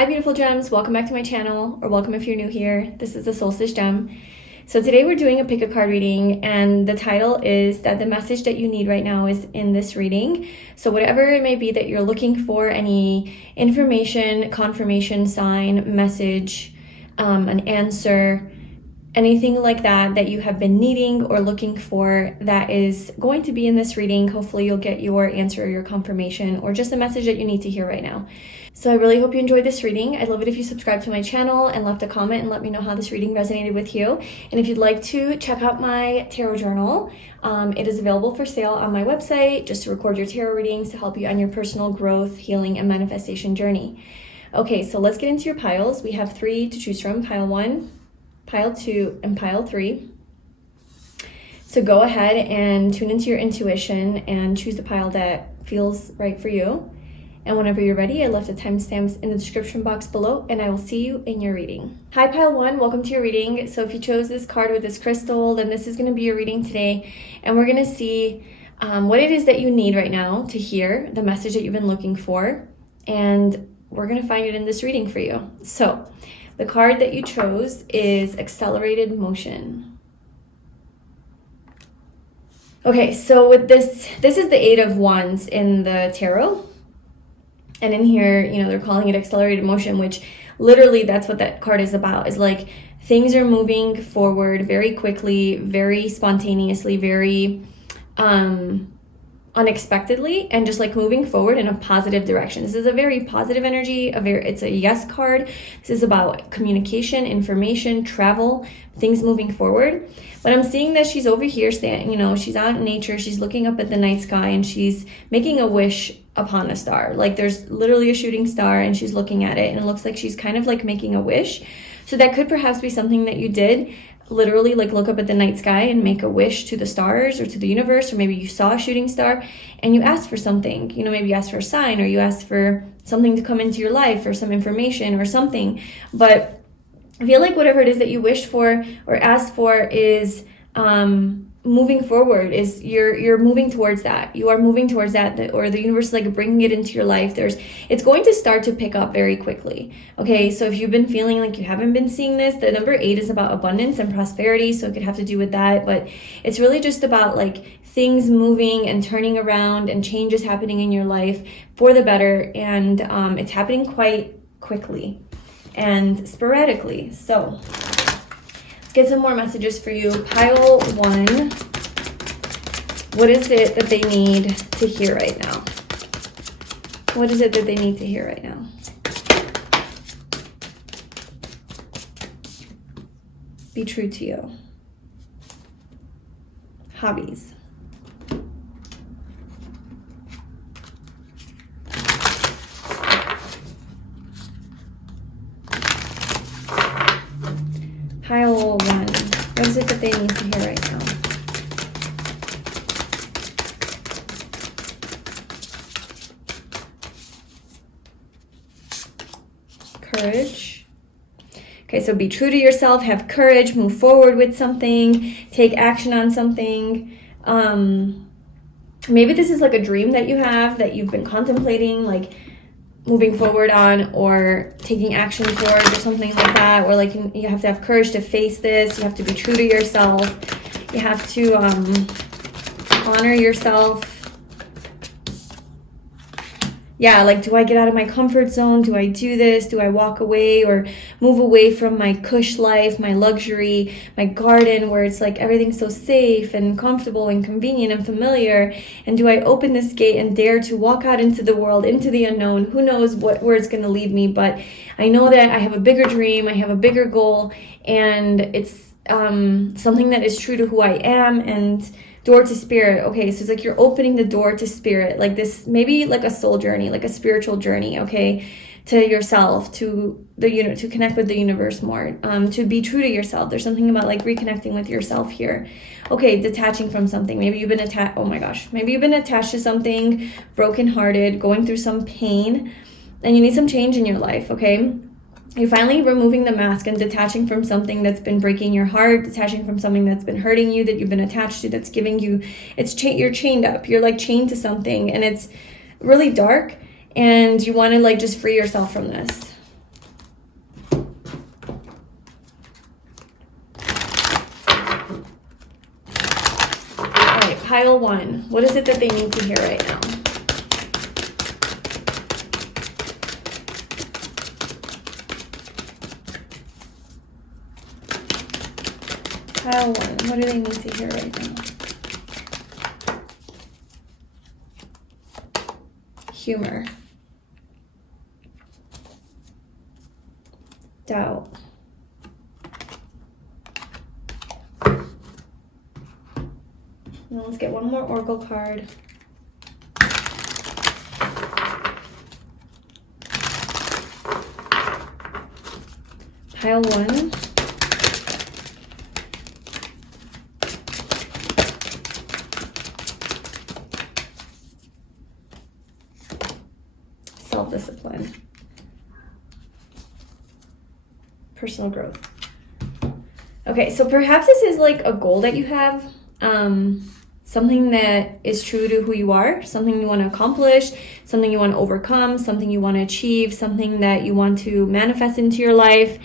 Hi beautiful gems, welcome back to my channel, or welcome if you're new here. This is the Solstice Gem. So today we're doing a pick a card reading, and the title is that the message that you need right now is in this reading. So whatever it may be that you're looking for, any information, confirmation, sign, message, an answer, anything like that that you have been needing or looking for, that is going to be in this reading. Hopefully you'll get your answer, your confirmation, or just a message that you need to hear right now. So I really hope you enjoyed this reading. I'd love it if you subscribe to my channel and left a comment and let me know how this reading resonated with you. And if you'd like to check out my tarot journal, it is available for sale on my website, just to record your tarot readings to help you on your personal growth, healing, and manifestation journey. Okay, so let's get into your piles. We have 3 to choose from: pile 1, pile 2, and pile 3. So go ahead and tune into your intuition and choose the pile that feels right for you. And whenever you're ready, I left the timestamps in the description box below, and I will see you in your reading. Hi pile 1, welcome to your reading. So if you chose this card with this crystal, then this is going to be your reading today, and we're going to see what it is that you need right now to hear the message that you've been looking for, and we're going to find it in this reading for you. So the card that you chose is Accelerated Motion. Okay, so with this is the 8 of Wands in the tarot. And in here, you know, they're calling it accelerated motion, which literally that's what that card is about. Is like things are moving forward very quickly, very spontaneously, very unexpectedly, and just like moving forward in a positive direction. This is a very positive energy, it's a yes card. This is about communication, information, travel, things moving forward. But I'm seeing that she's over here standing, you know, she's out in nature, she's looking up at the night sky, and she's making a wish upon a star. Like there's literally a shooting star, and she's looking at it, and it looks like she's kind of like making a wish. So that could perhaps be something that you did, literally like look up at the night sky and make a wish to the stars or to the universe, or maybe you saw a shooting star and you asked for something, you know, maybe you asked for a sign, or you asked for something to come into your life, or some information or something. But I feel like whatever it is that you wished for or asked for is moving forward, is you're moving towards that. You are moving towards that, or the universe is like bringing it into your life. It's going to start to pick up very quickly. Okay, so if you've been feeling like you haven't been seeing this, the number 8 is about abundance and prosperity, so it could have to do with that. But it's really just about like things moving and turning around, and changes happening in your life for the better, and it's happening quite quickly and sporadically. So let's get some more messages for you. Pile 1, what is it that they need to hear right now? What is it that they need to hear right now? Be true to you. Hobbies. Pile 1, what is it that they need to hear right now? Courage. Okay, so be true to yourself, have courage, move forward with something, take action on something. Maybe this is like a dream that you have, that you've been contemplating, like moving forward on, or taking action towards, or something like that. Or like you have to have courage to face this. You have to be true to yourself. You have to honor yourself. Yeah, like, do I get out of my comfort zone? Do I do this? Do I walk away or move away from my cush life, my luxury, my garden, where it's like everything's so safe and comfortable and convenient and familiar? And do I open this gate and dare to walk out into the world, into the unknown? Who knows where it's going to lead me? But I know that I have a bigger dream, I have a bigger goal, and it's something that is true to who I am. And door to spirit. Okay, so it's like you're opening the door to spirit, like this, maybe like a soul journey, like a spiritual journey, okay, to yourself, to the to connect with the universe more, to be true to yourself. There's something about like reconnecting with yourself here. Okay, detaching from something. Maybe you've been attached. Oh my gosh, maybe you've been attached to something, brokenhearted, going through some pain, and you need some change in your life. Okay, You're finally removing the mask and detaching from something that's been breaking your heart, detaching from something that's been hurting you, that you've been attached to, that's giving you, you're chained up. You're like chained to something and it's really dark and you want to like just free yourself from this. pile 1. What is it that they need to hear right now? Pile 1. What do they need to hear right now? Humor. Doubt. Now let's get one more oracle card. Pile 1. Self-discipline. Personal growth. Okay, so perhaps this is like a goal that you have, something that is true to who you are, something you want to accomplish, something you want to overcome, something you want to achieve, something that you want to manifest into your life.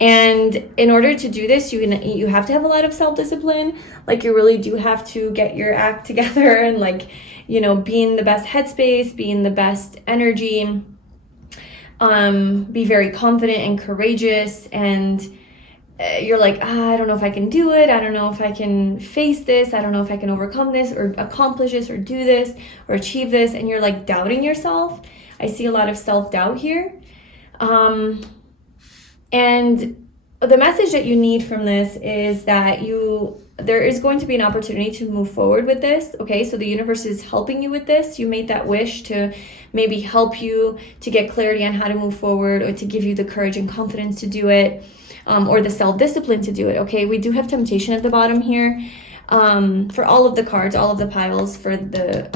And in order to do this, you have to have a lot of self-discipline. Like, you really do have to get your act together and, like, you know, be in the best headspace, be in the best energy, be very confident and courageous. And you're like, I don't know if I can do it. I don't know if I can face this. I don't know if I can overcome this or accomplish this or do this or achieve this. And you're like doubting yourself. I see a lot of self-doubt here. And the message that you need from this is that there is going to be an opportunity to move forward with this. Okay, so the universe is helping you with this. You made that wish to maybe help you to get clarity on how to move forward, or to give you the courage and confidence to do it, or the self-discipline to do it. Okay, we do have temptation at the bottom here, for all of the cards, all of the piles, for the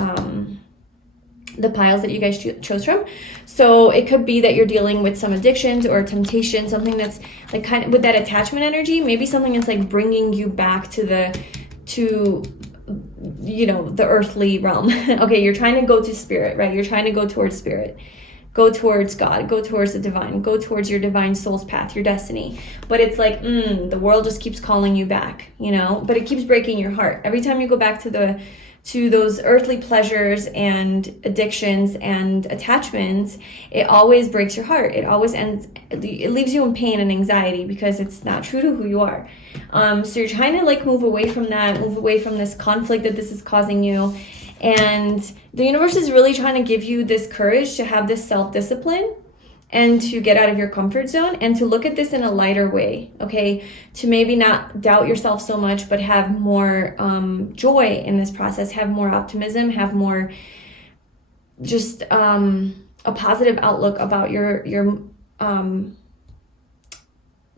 piles that you guys chose from. So it could be that you're dealing with some addictions or temptation, something that's like kind of with that attachment energy, maybe something that's like bringing you back to you know, the earthly realm. Okay, you're trying to go to spirit, right? You're trying to go towards spirit, go towards God, go towards the divine, go towards your divine soul's path, your destiny. But it's like, the world just keeps calling you back, you know, but it keeps breaking your heart. Every time you go back to those earthly pleasures and addictions and attachments, it always breaks your heart. It always it leaves you in pain and anxiety because it's not true to who you are. So you're trying to like move away from that, move away from this conflict that this is causing you. And the universe is really trying to give you this courage to have this self-discipline and to get out of your comfort zone and to look at this in a lighter way, okay? To maybe not doubt yourself so much, but have more joy in this process, have more optimism, have more just a positive outlook about your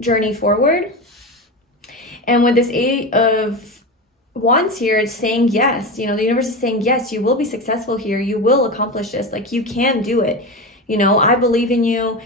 journey forward. And with this 8 of Wands here, it's saying yes. You know, the universe is saying yes, you will be successful here. You will accomplish this. Like, you can do it. You know, I believe in you.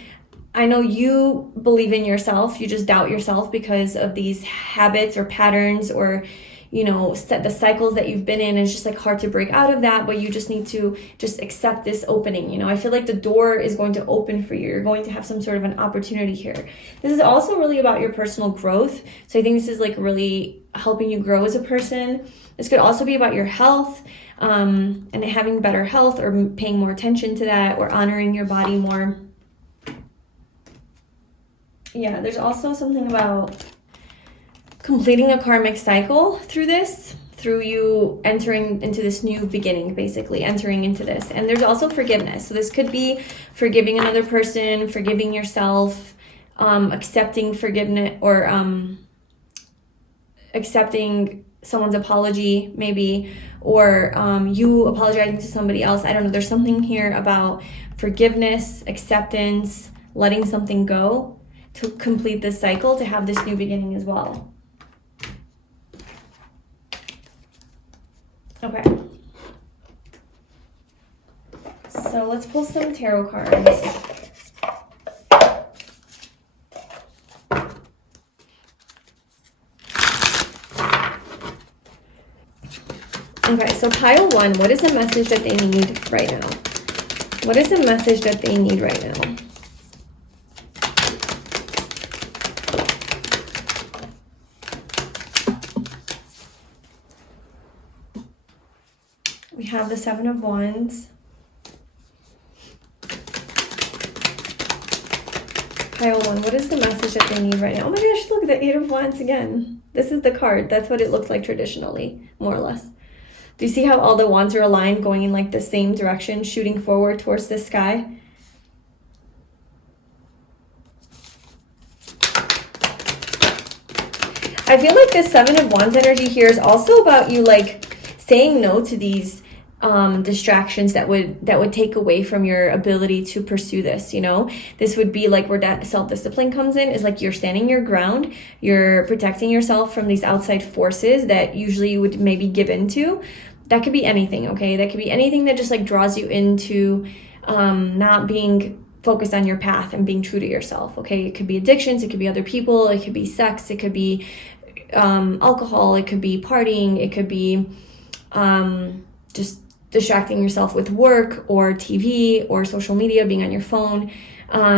I know you believe in yourself. You just doubt yourself because of these habits or patterns or, you know, the cycles that you've been in. It's just like hard to break out of that, but you just need to just accept this opening. You know, I feel like the door is going to open for you. You're going to have some sort of an opportunity here. This is also really about your personal growth. So I think this is like really helping you grow as a person. This could also be about your health, and having better health, or paying more attention to that, or honoring your body more. Yeah, there's also something about completing a karmic cycle through this, through you entering into this new beginning, basically entering into this. And there's also forgiveness. So this could be forgiving another person, forgiving yourself, accepting forgiveness, or accepting someone's apology maybe, or you apologizing to somebody else. I don't know. There's something here about forgiveness, acceptance, letting something go to complete this cycle, to have this new beginning as well. Okay. So let's pull some tarot cards. Okay, so pile 1, what is the message that they need right now? What is the message that they need right now? We have the Seven of Wands. Pile 1, what is the message that they need right now? Oh my gosh, look at the Eight of Wands again. This is the card. That's what it looks like traditionally, more or less. Do you see how all the wands are aligned, going in like the same direction, shooting forward towards the sky? I feel like this Seven of Wands energy here is also about you like saying no to these distractions that would take away from your ability to pursue this. You know, this would be like where that self-discipline comes in, is like you're standing your ground, you're protecting yourself from these outside forces that usually you would maybe give into. That could be anything, okay? That could be anything that just like draws you into not being focused on your path and being true to yourself, okay? It could be addictions, it could be other people, it could be sex, it could be alcohol, it could be partying, it could be just distracting yourself with work or TV or social media, being on your phone. I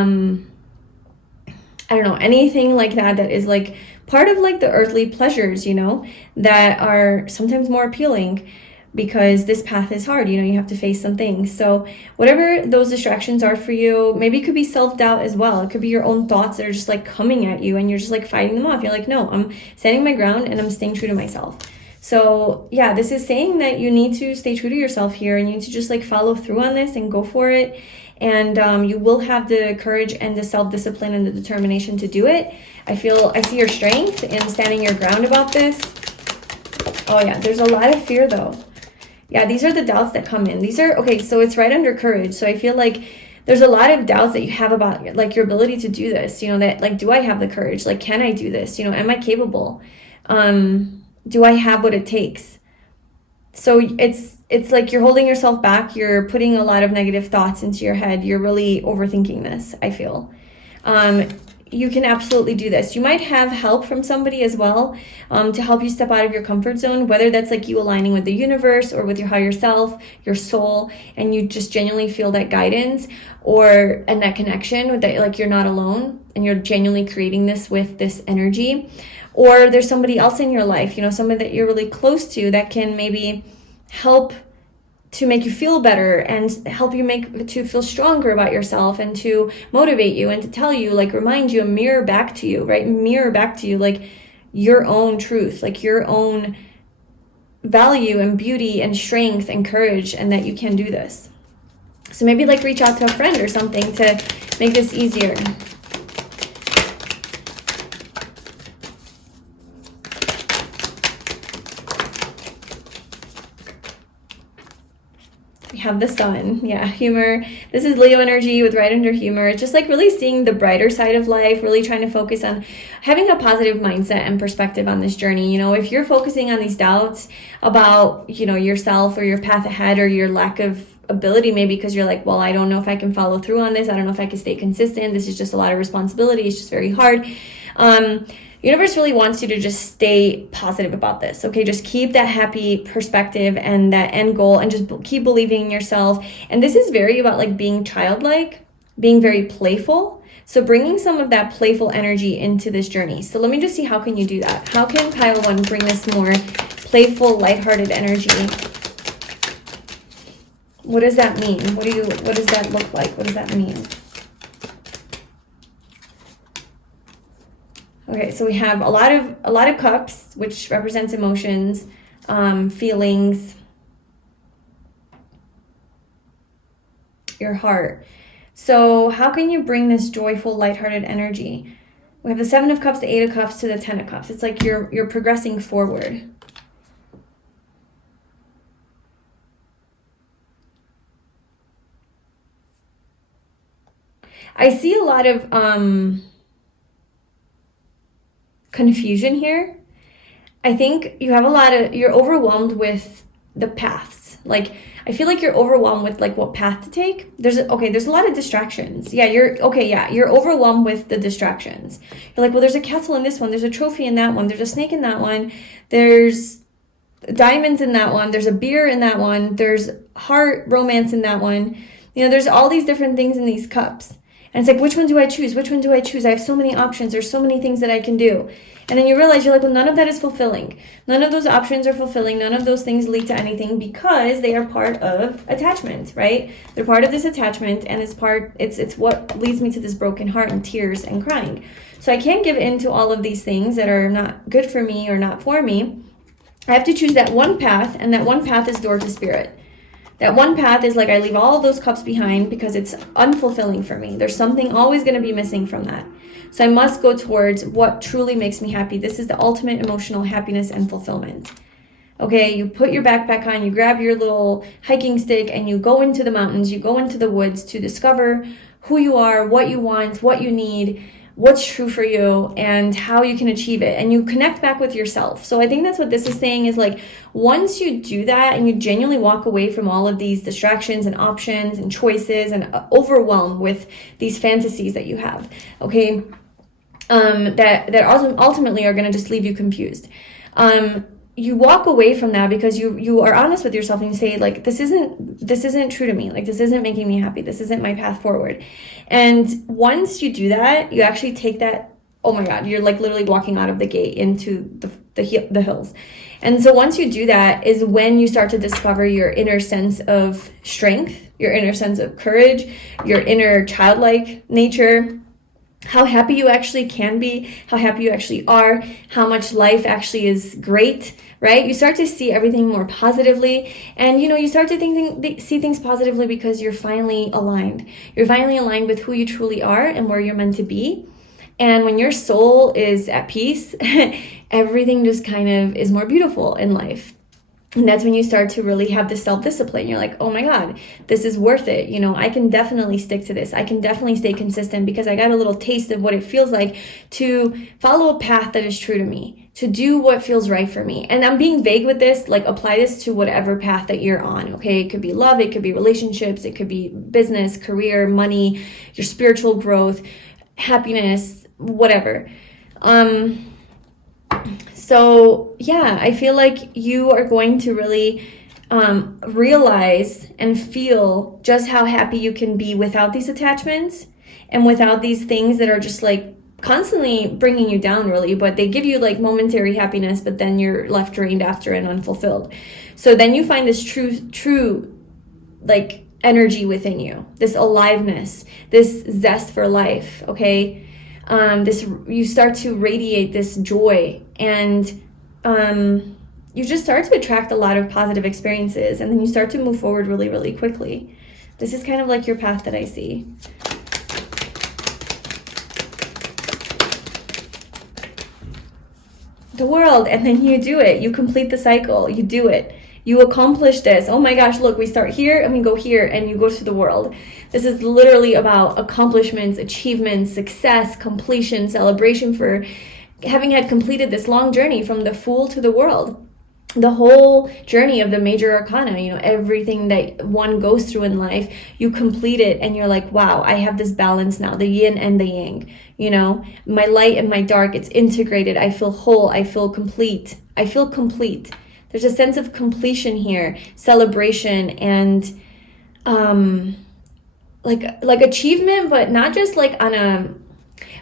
don't know, anything like that is like part of like the earthly pleasures, you know, that are sometimes more appealing because this path is hard, you know, you have to face some things. So whatever those distractions are for you, maybe it could be self-doubt as well. It could be your own thoughts that are just like coming at you and you're just like fighting them off. You're like, no, I'm standing my ground and I'm staying true to myself. So yeah, this is saying that you need to stay true to yourself here and you need to just like follow through on this and go for it. And you will have the courage and the self-discipline and the determination to do it. I see your strength in standing your ground about this. Oh yeah, there's a lot of fear though. Yeah, these are the doubts that come in. These are, okay, so it's right under courage. So I feel like there's a lot of doubts that you have about like your ability to do this, you know, that like, do I have the courage? Like, can I do this? You know, am I capable? Do I have what it takes? So it's like you're holding yourself back. You're putting a lot of negative thoughts into your head. You're really overthinking this, I feel. You can absolutely do this. You might have help from somebody as well to help you step out of your comfort zone, whether that's like you aligning with the universe or with your higher self, your soul, and you just genuinely feel that guidance and that connection with that, like you're not alone and you're genuinely creating this with this energy. Or there's somebody else in your life, you know, somebody that you're really close to that can maybe help to make you feel better and help you to feel stronger about yourself and to motivate you and to tell you, like remind you and mirror back to you, right? Mirror back to you like your own truth, like your own value and beauty and strength and courage, and that you can do this. So maybe like reach out to a friend or something to make this easier. We have the sun. Yeah, humor. This is Leo energy with right under humor. It's just like really seeing the brighter side of life, really trying to focus on having a positive mindset and perspective on this journey. You know, if you're focusing on these doubts about, you know, yourself or your path ahead or your lack of ability, maybe because you're like, well, I don't know if I can follow through on this. I don't know if I can stay consistent. This is just a lot of responsibility. It's just very hard. Universe really wants you to just stay positive about this, okay? Just keep that happy perspective and that end goal and just keep believing in yourself. And this is very about like being childlike, being very playful. So bringing some of that playful energy into this journey. So let me just see, how can you do that? How can pile 1 bring this more playful, lighthearted energy? What does that mean? What does that look like? What does that mean? Okay, so we have a lot of cups, which represents emotions, feelings, your heart. So how can you bring this joyful, lighthearted energy? We have the 7 of Cups, the 8 of Cups to the 10 of Cups. It's like you're progressing forward. I see a lot of confusion here. I think you have you're overwhelmed with the paths. Like, I feel like you're overwhelmed with like what path to take. There's a lot of distractions. Yeah, you're overwhelmed with the distractions. You're like, well, there's a castle in this one, there's a trophy in that one, there's a snake in that one, there's diamonds in that one, there's a beer in that one, there's heart romance in that one. You know, there's all these different things in these cups. And it's like, which one do I choose? Which one do I choose? I have so many options. There's so many things that I can do. And then you realize you're like, well, none of that is fulfilling. None of those options are fulfilling. None of those things lead to anything because they are part of attachment, right? They're part of this attachment, and it's what leads me to this broken heart and tears and crying. So I can't give in to all of these things that are not good for me or not for me. I have to choose that one path, and that one path is door to spirit. That one path is like, I leave all of those cups behind because it's unfulfilling for me. There's something always going to be missing from that. So I must go towards what truly makes me happy. This is the ultimate emotional happiness and fulfillment. Okay, you put your backpack on, you grab your little hiking stick, and you go into the mountains, you go into the woods to discover who you are, what you want, what you need, what's true for you, and how you can achieve it. And you connect back with yourself. So I think that's what this is saying, is like, once you do that and you genuinely walk away from all of these distractions and options and choices and overwhelmed with these fantasies that you have, okay, that ultimately are going to just leave you confused. You walk away from that because you are honest with yourself, and you say, like, this isn't true to me. Like, this isn't making me happy. This isn't my path forward. And once you do that, you actually take that, oh my God, you're like literally walking out of the gate into the hills. And so once you do that is when you start to discover your inner sense of strength, your inner sense of courage, your inner childlike nature, how happy you actually can be, how happy you actually are, how much life actually is great, right? You start to see everything more positively, and you start to see things positively because you're finally aligned. You're finally aligned with who you truly are and where you're meant to be. And when your soul is at peace, everything just kind of is more beautiful in life. And that's when you start to really have the self-discipline. You're like, oh my God, this is worth it. I can definitely stick to this. I can definitely stay consistent because I got a little taste of what it feels like to follow a path that is true to me, to do what feels right for me. And I'm being vague with this, like, apply this to whatever path that you're on, okay? It could be love, it could be relationships, it could be business, career, money, your spiritual growth, happiness, whatever. So yeah, I feel like you are going to really realize and feel just how happy you can be without these attachments and without these things that are just like constantly bringing you down, really, but they give you like momentary happiness, but then you're left drained after and unfulfilled. So then you find this true like energy within you, this aliveness, this zest for life, okay? You start to radiate this joy, and you just start to attract a lot of positive experiences, and then you start to move forward really, really quickly. This is kind of like your path that I see. The world, and then you do it. You complete the cycle. You do it. You accomplish this. Oh my gosh, look, we start here and we go here, and you go to the world. This is literally about accomplishments, achievements, success, completion, celebration for having had completed this long journey from the Fool to the world. The whole journey of the major arcana, everything that one goes through in life, you complete it, and you're like, wow, I have this balance now, the yin and the yang, my light and my dark, it's integrated. I feel whole. I feel complete. There's a sense of completion here, celebration, and like achievement, but not just like on a,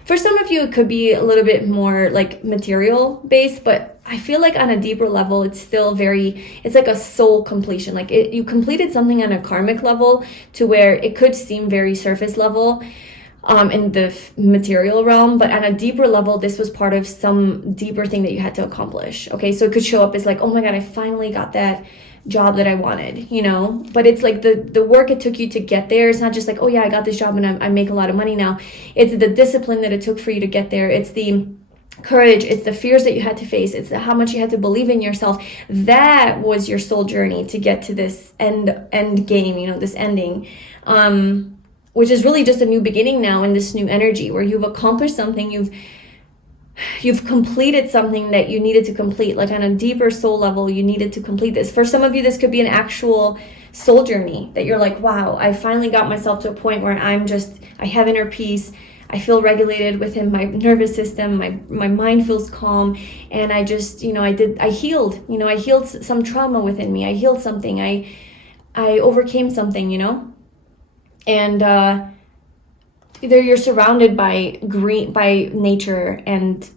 for some of you it could be a little bit more like material based, but I feel like on a deeper level it's still it's like a soul completion. Like you completed something on a karmic level to where it could seem very surface level in the material realm, but on a deeper level, this was part of some deeper thing that you had to accomplish. Okay, so it could show up as like, oh my God, I finally got that job that I wanted, but it's like the work it took you to get there. It's not just like, oh yeah, I got this job and I make a lot of money now. It's the discipline that it took for you to get there. It's the courage, it's the fears that you had to face, it's how much you had to believe in yourself. That was your soul journey to get to this end game, this ending, which is really just a new beginning now in this new energy where you've accomplished something, you've completed something that you needed to complete. Like on a deeper soul level, you needed to complete this. For some of you, this could be an actual soul journey that you're like, wow, I finally got myself to a point where I have inner peace. I feel regulated within my nervous system. My mind feels calm. And I just, I healed, I healed some trauma within me. I healed something. I overcame something, And either you're surrounded by nature and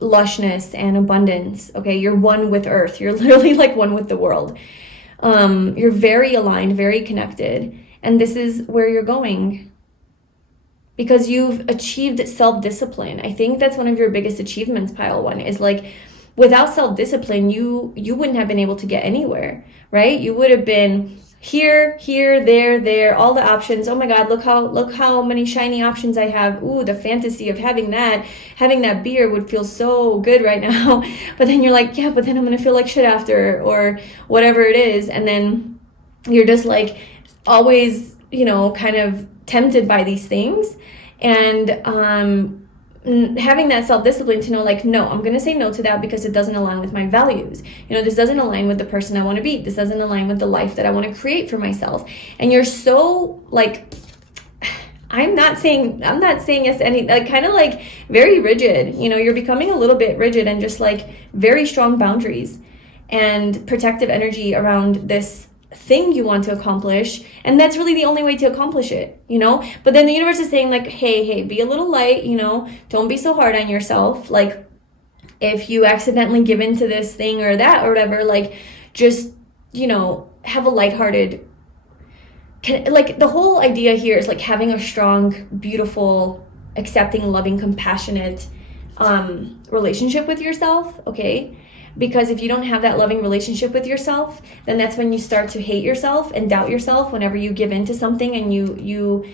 lushness and abundance, okay? You're one with earth. You're literally like one with the world. You're very aligned, very connected, and this is where you're going because you've achieved self-discipline. I think that's one of your biggest achievements, pile one, is like without self-discipline, you wouldn't have been able to get anywhere, right? You would have been here, there, all the options. Oh my God, look how many shiny options I have. Ooh, the fantasy of having that beer would feel so good right now. But then you're like, yeah, but then I'm going to feel like shit after, or whatever it is. And then you're just like always, kind of tempted by these things. And, having that self-discipline to know like, no, I'm going to say no to that because it doesn't align with my values. This doesn't align with the person I want to be. This doesn't align with the life that I want to create for myself. And you're so like, I'm not saying yes to any, like kind of like very rigid, you're becoming a little bit rigid and just like very strong boundaries and protective energy around this thing you want to accomplish, and that's really the only way to accomplish it, but then the universe is saying like, hey, be a little light, don't be so hard on yourself. Like if you accidentally give into this thing or that or whatever, like just have a lighthearted, like the whole idea here is like having a strong, beautiful, accepting, loving, compassionate relationship with yourself, okay? Because if you don't have that loving relationship with yourself, then that's when you start to hate yourself and doubt yourself whenever you give into something and you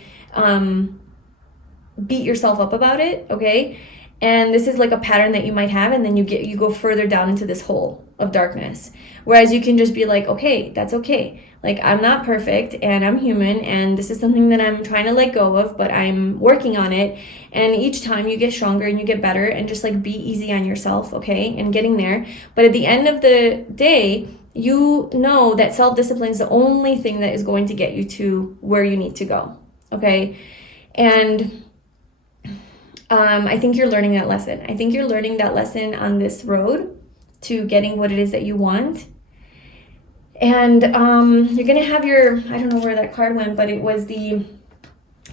beat yourself up about it, okay? And this is like a pattern that you might have, and then you go further down into this hole of darkness. Whereas you can just be like, okay, that's okay. Like I'm not perfect and I'm human, and this is something that I'm trying to let go of, but I'm working on it. And each time you get stronger and you get better, and just like be easy on yourself, okay? And getting there. But at the end of the day, you know that self-discipline is the only thing that is going to get you to where you need to go, okay? And I think you're learning that lesson. I think you're learning that lesson on this road to getting what it is that you want. And you're going to have your, I don't know where that card went, but it was the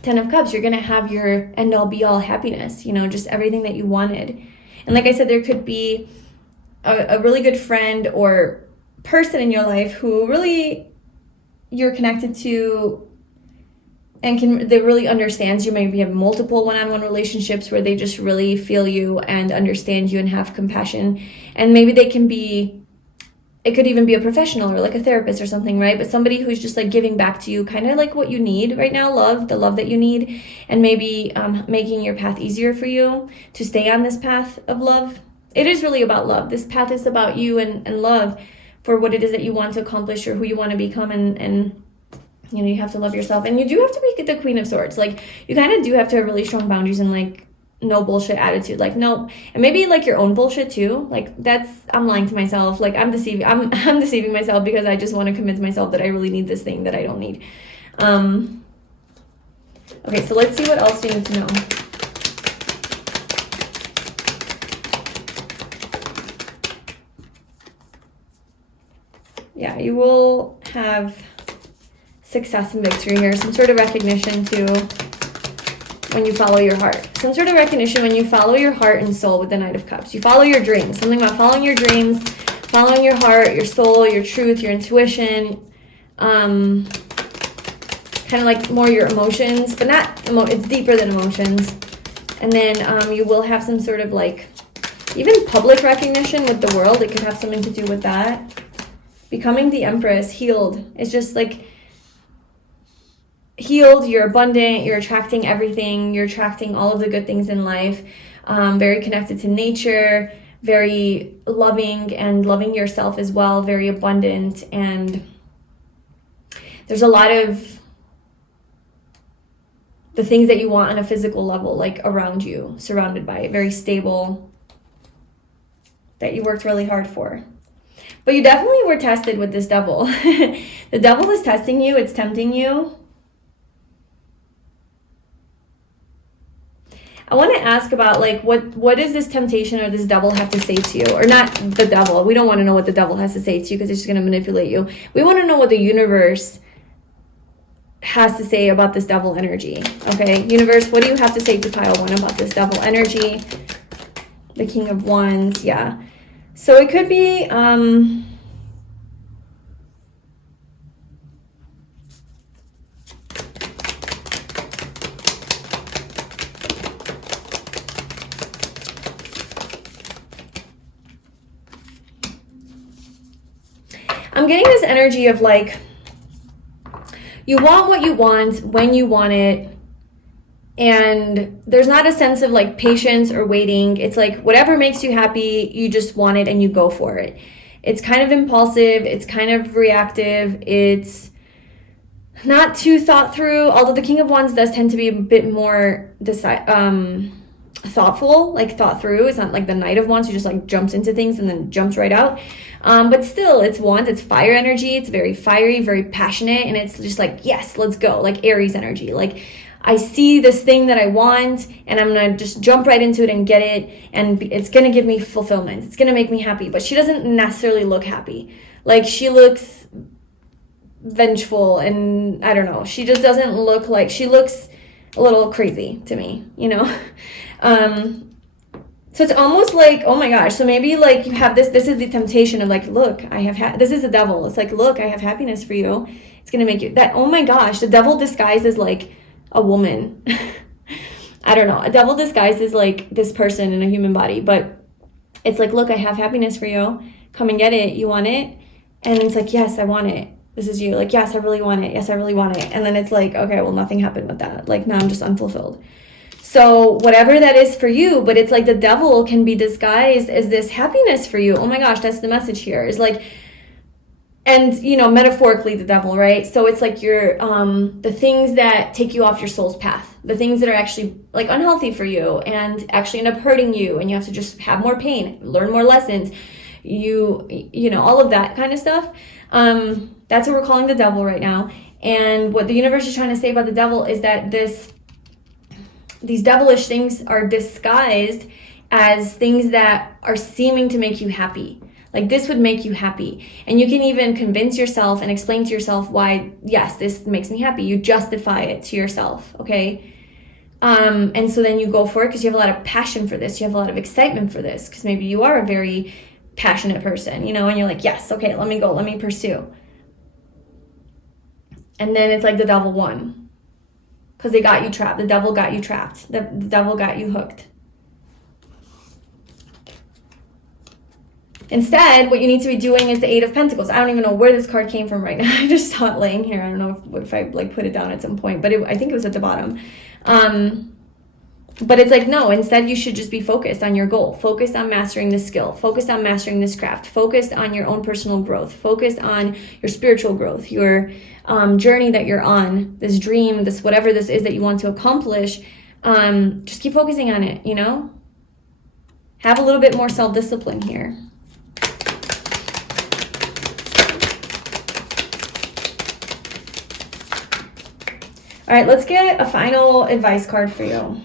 10 of Cups. You're going to have your end-all be-all happiness, just everything that you wanted. And like I said, there could be a really good friend or person in your life who really you're connected to and they really understands you. Maybe have multiple one-on-one relationships where they just really feel you and understand you and have compassion. And maybe they can be, it could even be a professional or like a therapist or something, right? But somebody who's just like giving back to you kind of like what you need right now, the love that you need, and maybe making your path easier for you to stay on this path of love. It is really about love. This path is about you and love for what it is that you want to accomplish or who you want to become. And you have to love yourself. And you do have to be the Queen of Swords. Like you kind of do have to have really strong boundaries and like no bullshit attitude, like no, and maybe like your own bullshit too. Like that's, I'm lying to myself. Like I'm deceiving myself because I just want to convince myself that I really need this thing that I don't need. Okay, so let's see what else you need to know. Yeah, you will have success and victory here. Some sort of recognition too when you follow your heart. Some sort of recognition when you follow your heart and soul with the Knight of Cups. You follow your dreams. Something about following your dreams, following your heart, your soul, your truth, your intuition. Kind of like more your emotions, but not, it's deeper than emotions. And then you will have some sort of like, even public recognition with the world. It could have something to do with that. Becoming the Empress, healed. It's just like, healed, you're abundant, you're attracting everything, you're attracting all of the good things in life, very connected to nature, very loving and loving yourself as well, very abundant, and there's a lot of the things that you want on a physical level, like around you, surrounded by it, very stable, that you worked really hard for. But you definitely were tested with this devil. The devil is testing you, it's tempting you. I want to ask about like what does this temptation or this devil have to say to you? Or not the devil. We don't want to know what the devil has to say to you because it's just going to manipulate you. We want to know what the universe has to say about this devil energy. Okay, universe, what do you have to say to pile 1 about this devil energy? The King of Wands, yeah. So it could be, I'm getting this energy of like, you want what you want when you want it, and there's not a sense of like patience or waiting. It's like whatever makes you happy, you just want it and you go for it. It's kind of impulsive, it's kind of reactive, it's not too thought through, although the King of Wands does tend to be a bit more thoughtful, like thought through. It's not like the Knight of Wands who just like jumps into things and then jumps right out. But still, it's Wands, it's fire energy, it's very fiery, very passionate, and it's just like, yes, let's go, like Aries energy. Like, I see this thing that I want, and I'm gonna just jump right into it and get it, and it's gonna give me fulfillment. It's gonna make me happy. But she doesn't necessarily look happy. Like, she looks vengeful, and I don't know. She just doesn't look like, she looks a little crazy to me, you know? So it's almost like, oh my gosh, so maybe like you have this is the temptation of like, look, I have, this is the devil. It's like, look, I have happiness for you. It's gonna make you, that, oh my gosh, the devil disguised as like a woman. I don't know, a devil disguised as like this person in a human body, but it's like, look, I have happiness for you. Come and get it. You want it? And it's like, yes, I want it. This is you. Like, yes, I really want it. Yes, I really want it. And then it's like, okay, well, nothing happened with that. Like, now I'm just unfulfilled. So whatever that is for you, but it's like the devil can be disguised as this happiness for you. Oh my gosh, that's the message here. Is like, and you know, metaphorically the devil, right? So it's like your the things that take you off your soul's path, the things that are actually like unhealthy for you and actually end up hurting you, and you have to just have more pain, learn more lessons, you know, all of that kind of stuff. That's what we're calling the devil right now. And what the universe is trying to say about the devil is that these devilish things are disguised as things that are seeming to make you happy. Like, this would make you happy. And you can even convince yourself and explain to yourself why, yes, this makes me happy. You justify it to yourself, okay? And so then you go for it because you have a lot of passion for this. You have a lot of excitement for this because maybe you are a very passionate person, you know, and you're like, yes, okay, let me go, let me pursue. And then it's like the devil won. Because they got you trapped. The devil got you trapped. The devil got you hooked. Instead, what you need to be doing is the Eight of Pentacles. I don't even know where this card came from right now. I just saw it laying here. I don't know if I like put it down at some point, but I think it was at the bottom. But it's like, no, instead you should just be focused on your goal. Focused on mastering this skill. Focused on mastering this craft. Focused on your own personal growth. Focused on your spiritual growth, your journey that you're on, this dream, this whatever this is that you want to accomplish. Just keep focusing on it, you know? Have a little bit more self-discipline here. All right, let's get a final advice card for you.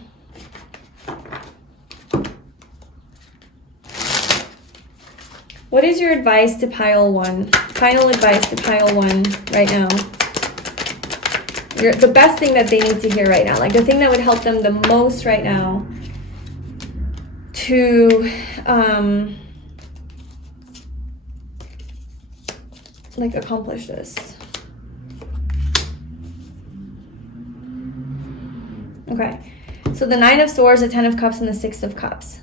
What is your advice to pile 1? Final advice to pile 1 right now. The best thing that they need to hear right now. Like the thing that would help them the most right now to like accomplish this. Okay. So the Nine of Swords, the Ten of Cups, and the Six of Cups.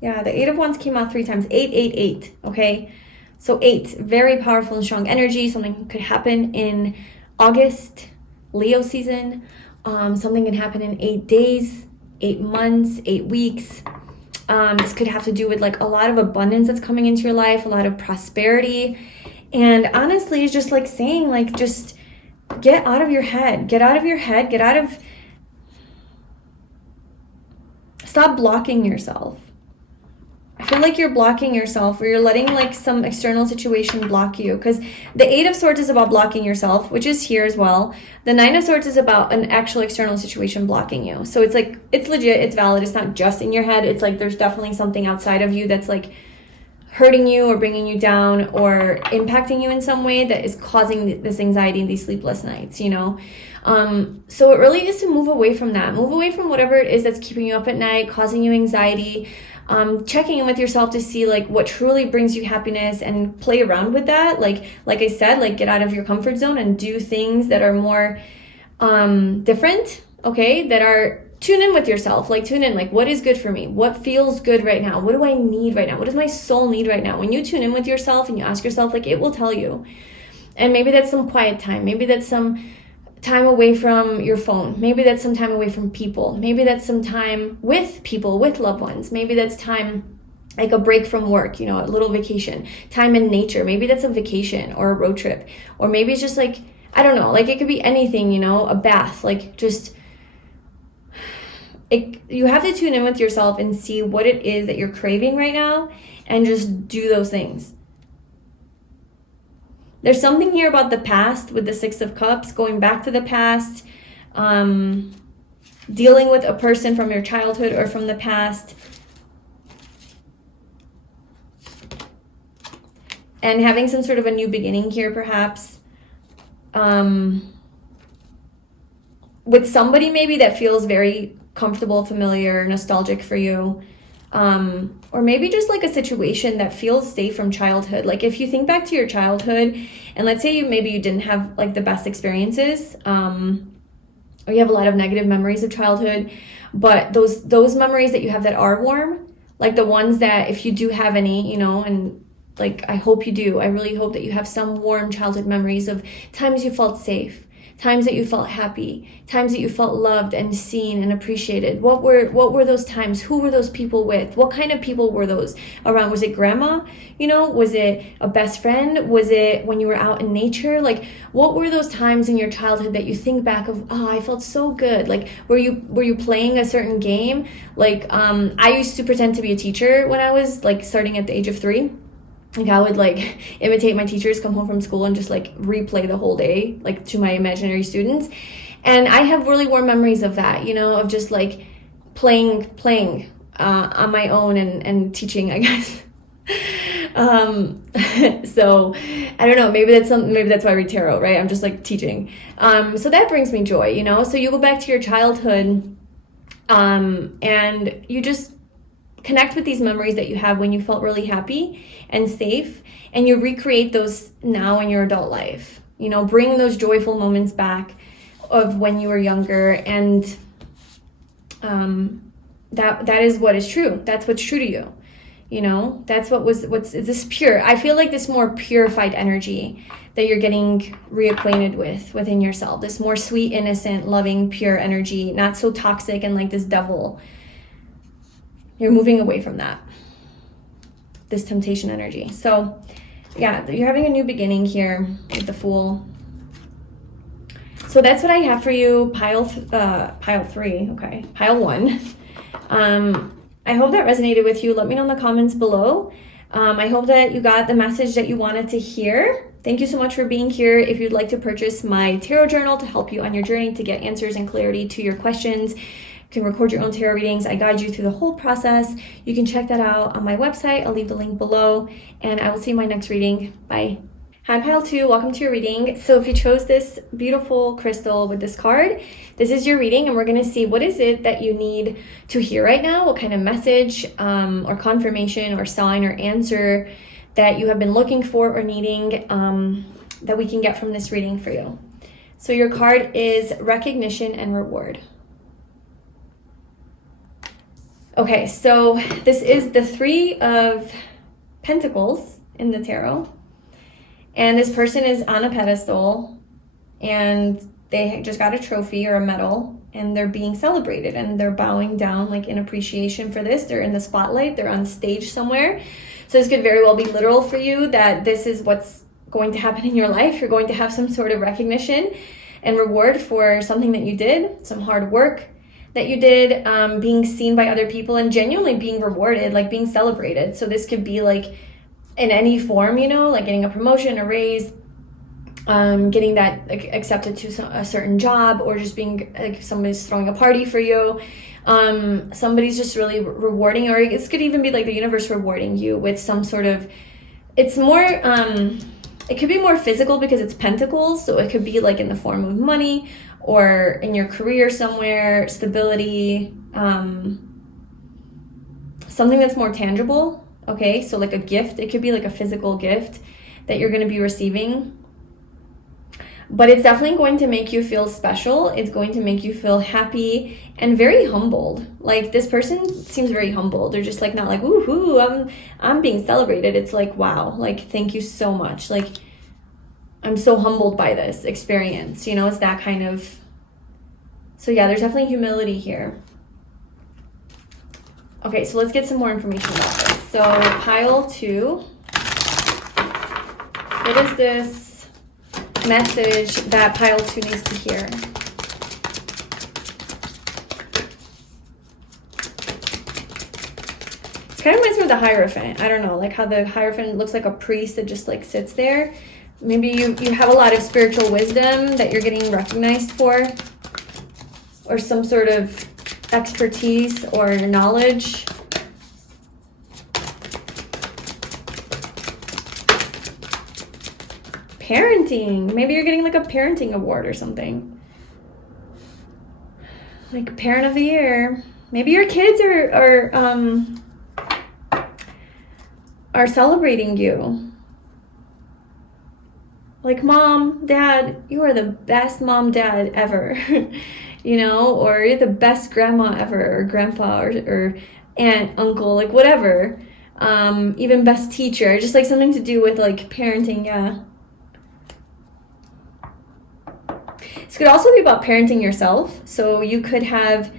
Yeah, the Eight of Wands came out 3 times. 8, 8, 8, okay? So 8, very powerful and strong energy. Something could happen in August, Leo season. Something can happen in 8 days, 8 months, 8 weeks. This could have to do with like a lot of abundance that's coming into your life, a lot of prosperity. And honestly, it's just like saying like, just get out of your head. Get out of your head. Get out of... Stop blocking yourself. I feel like you're blocking yourself, or you're letting like some external situation block you, because the 8 of Swords is about blocking yourself, which is here as well. The 9 of Swords is about an actual external situation blocking you. So it's like, it's legit, it's valid, it's not just in your head. It's like there's definitely something outside of you that's like hurting you or bringing you down or impacting you in some way that is causing this anxiety and these sleepless nights, you know? So it really is to move away from that. Move away from whatever it is that's keeping you up at night, causing you anxiety. Checking in with yourself to see like what truly brings you happiness, and play around with that. Like I said, like get out of your comfort zone and do things that are more different, okay? That are, tune in with yourself, like tune in, like what is good for me? What feels good right now? What do I need right now? What does my soul need right now? When you tune in with yourself and you ask yourself, like it will tell you. And maybe that's some quiet time. Maybe that's some time away from your phone. Maybe that's some time away from people. Maybe that's some time with people, with loved ones. Maybe that's time like a break from work, you know, a little vacation, time in nature. Maybe that's a vacation or a road trip. Or maybe it's just like, I don't know, like it could be anything, you know, a bath, like just, you have to tune in with yourself and see what it is that you're craving right now and just do those things. There's something here about the past with the 6 of Cups, going back to the past, dealing with a person from your childhood or from the past, and having some sort of a new beginning here perhaps, with somebody maybe that feels very comfortable, familiar, nostalgic for you. Or maybe just like a situation that feels safe from childhood. Like if you think back to your childhood, and let's say maybe you didn't have like the best experiences, or you have a lot of negative memories of childhood, but those memories that you have that are warm, like the ones that if you do have any, you know, and like I hope you do, I really hope that you have some warm childhood memories of times you felt safe, times that you felt happy, times that you felt loved and seen and appreciated. What were those times? Who were those people with? What kind of people were those around? Was it grandma? You know, was it a best friend? Was it when you were out in nature? Like, what were those times in your childhood that you think back of, oh, I felt so good? Like, were you playing a certain game? Like, I used to pretend to be a teacher when I was like starting at the age of 3. Like I would like imitate my teachers, come home from school and just like replay the whole day, like to my imaginary students. And I have really warm memories of that, you know, of just like playing on my own and teaching, I guess. So I don't know, maybe that's why I read tarot, right? I'm just like teaching. So that brings me joy, you know? So you go back to your childhood, and you just connect with these memories that you have when you felt really happy and safe, and you recreate those now in your adult life. You know, bring those joyful moments back of when you were younger, and that is what is true. That's what's true to you. You know, that's what's this pure. I feel like this more purified energy that you're getting reacquainted within yourself. This more sweet, innocent, loving, pure energy, not so toxic and like this devil. You're moving away from that, this temptation energy. So yeah, you're having a new beginning here with the Fool. So that's what I have for you, pile 3, okay, pile 1. I hope that resonated with you. Let me know in the comments below. I hope that you got the message that you wanted to hear. Thank you so much for being here. If you'd like to purchase my tarot journal to help you on your journey to get answers and clarity to your questions, you can record your own tarot readings. I guide you through the whole process. You can check that out on my website. I'll leave the link below, and I will see you in my next reading. Bye. Hi, pile 2, welcome to your reading. So if you chose this beautiful crystal with this card, this is your reading, and we're going to see what is it that you need to hear right now, what kind of message or confirmation or sign or answer that you have been looking for or needing that we can get from this reading for you. So your card is Recognition and Reward. Okay, so this is the 3 of Pentacles in the tarot. And this person is on a pedestal, and they just got a trophy or a medal, and they're being celebrated, and they're bowing down like in appreciation for this. They're in the spotlight, they're on stage somewhere. So this could very well be literal for you, that this is what's going to happen in your life. You're going to have some sort of recognition and reward for something that you did, some hard work that you did, being seen by other people and genuinely being rewarded, like being celebrated. So this could be like in any form, you know, like getting a promotion, a raise, getting that accepted to a certain job, or just being like somebody's throwing a party for you. Somebody's just really rewarding, or this could even be like the universe rewarding you with some sort of, it's more, it could be more physical because it's pentacles. So it could be like in the form of money, or in your career somewhere, stability, something that's more tangible. Okay, so like a gift, it could be like a physical gift that you're going to be receiving. But it's definitely going to make you feel special. It's going to make you feel happy and very humbled. Like this person seems very humbled. They're just like, not like, woohoo, I'm being celebrated. It's like, wow, like, thank you so much. Like, I'm so humbled by this experience. You know, it's that kind of, so yeah, there's definitely humility here. Okay, so let's get some more information about this. So pile 2, what is this message that pile 2 needs to hear? It kind of reminds me of the Hierophant. I don't know, like how the Hierophant looks like a priest that just like sits there. Maybe you have a lot of spiritual wisdom that you're getting recognized for, or some sort of expertise or knowledge. Parenting. Maybe you're getting like a parenting award or something. Like parent of the year. Maybe your kids are celebrating you. Like, mom, dad, you are the best mom, dad ever. You know, or you're the best grandma ever, or grandpa, or aunt, uncle, like whatever. Even best teacher, just like something to do with like parenting, yeah. This could also be about parenting yourself. So you could have,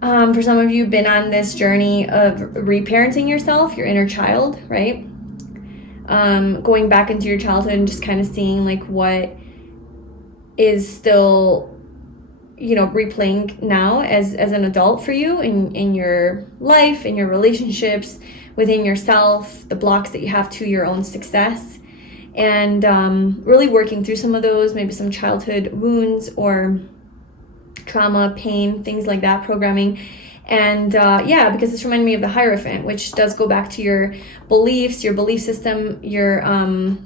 for some of you, been on this journey of reparenting yourself, your inner child, right? Going back into your childhood and just kind of seeing like what is still, you know, replaying now as an adult for you in your life, in your relationships, within yourself, the blocks that you have to your own success, and really working through some of those, maybe some childhood wounds or trauma, pain, things like that, programming. And yeah, because this reminded me of the Hierophant, which does go back to your beliefs, your belief system, your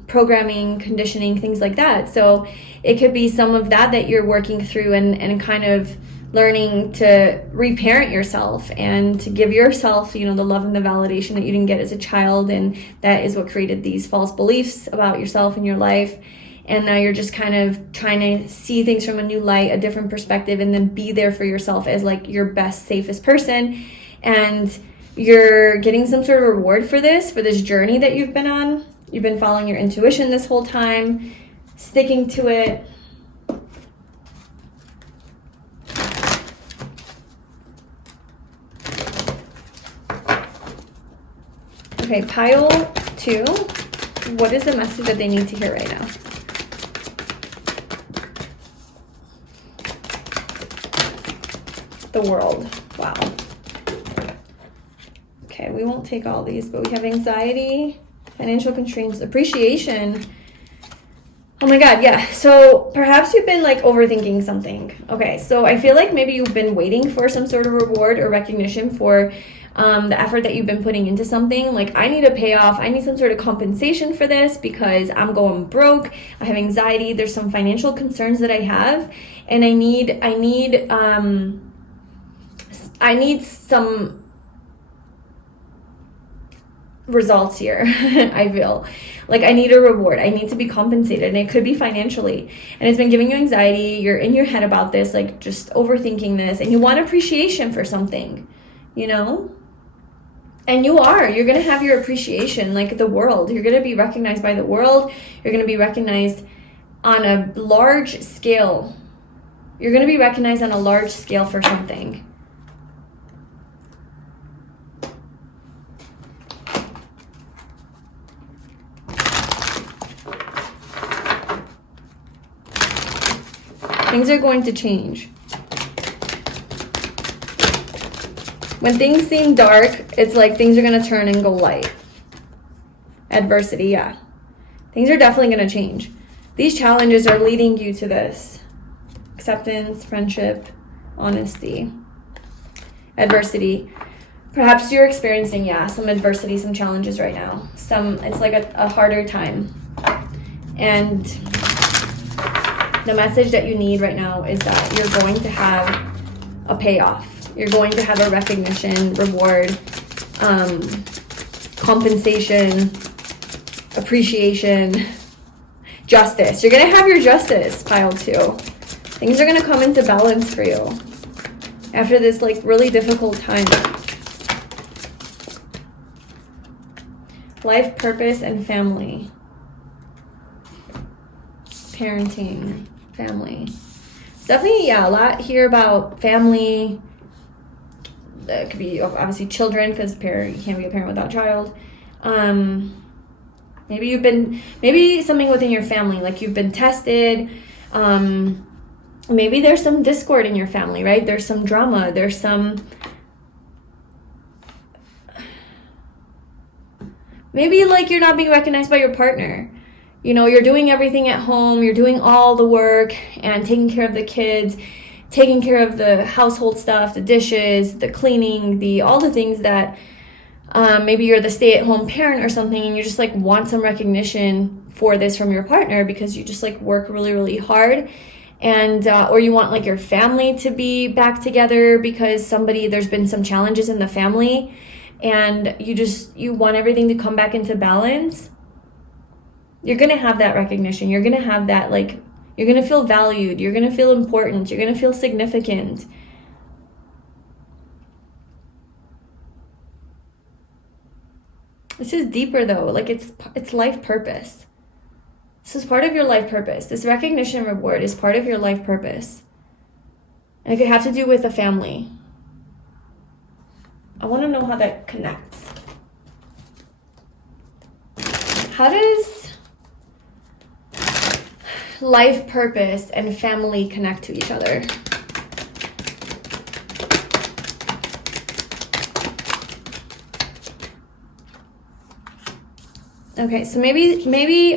programming, conditioning, things like that. So it could be some of that you're working through and kind of learning to reparent yourself and to give yourself, you know, the love and the validation that you didn't get as a child. And that is what created these false beliefs about yourself and your life. And now you're just kind of trying to see things from a new light, a different perspective, and then be there for yourself as like your best, safest person. And you're getting some sort of reward for this journey that you've been on. You've been following your intuition this whole time, sticking to it. Okay, pile 2, what is the message that they need to hear right now? The World. Wow. Okay, we won't take all these, but we have anxiety, financial constraints, appreciation. Oh my God, yeah. So perhaps you've been like overthinking something. Okay, so I feel like maybe you've been waiting for some sort of reward or recognition for the effort that you've been putting into something. Like, I need a payoff. I need some sort of compensation for this because I'm going broke. I have anxiety. There's some financial concerns that I have, and I need some results here. I feel like I need a reward. I need to be compensated, and it could be financially. And it's been giving you anxiety. You're in your head about this, like just overthinking this, and you want appreciation for something, you know? And you're going to have your appreciation, like the world. You're going to be recognized by the world. You're going to be recognized on a large scale. You're going to be recognized on a large scale for something. Things are going to change. When things seem dark, it's like things are going to turn and go light. Adversity, yeah. Things are definitely going to change. These challenges are leading you to this. Acceptance, friendship, honesty, adversity. Perhaps you're experiencing, yeah, some adversity, some challenges right now. It's like a harder time. And the message that you need right now is that you're going to have a payoff. You're going to have a recognition, reward, compensation, appreciation, justice. You're going to have your justice, pile 2. Things are going to come into balance for you after this like really difficult time. Life, purpose, and family. Parenting, family. Definitely, yeah, a lot here about family. It could be obviously children, because you can't be a parent without a child. Maybe something within your family, like you've been tested. Maybe there's some discord in your family, right? There's some drama. There's some... Maybe like you're not being recognized by your partner. You know, you're doing everything at home. You're doing all the work and taking care of the kids, taking care of the household stuff, the dishes, the cleaning, all the things that maybe you're the stay-at-home parent or something, and you just like want some recognition for this from your partner because you just like work really, really hard. And or you want like your family to be back together because there's been some challenges in the family, and you want everything to come back into balance. You're gonna have that recognition. You're gonna have that, like, you're gonna feel valued. You're gonna feel important. You're gonna feel significant. This is deeper though. Like it's life purpose. This is part of your life purpose. This recognition and reward is part of your life purpose. And it could have to do with a family. I want to know how that connects. How does life purpose and family connect to each other? Okay, so maybe maybe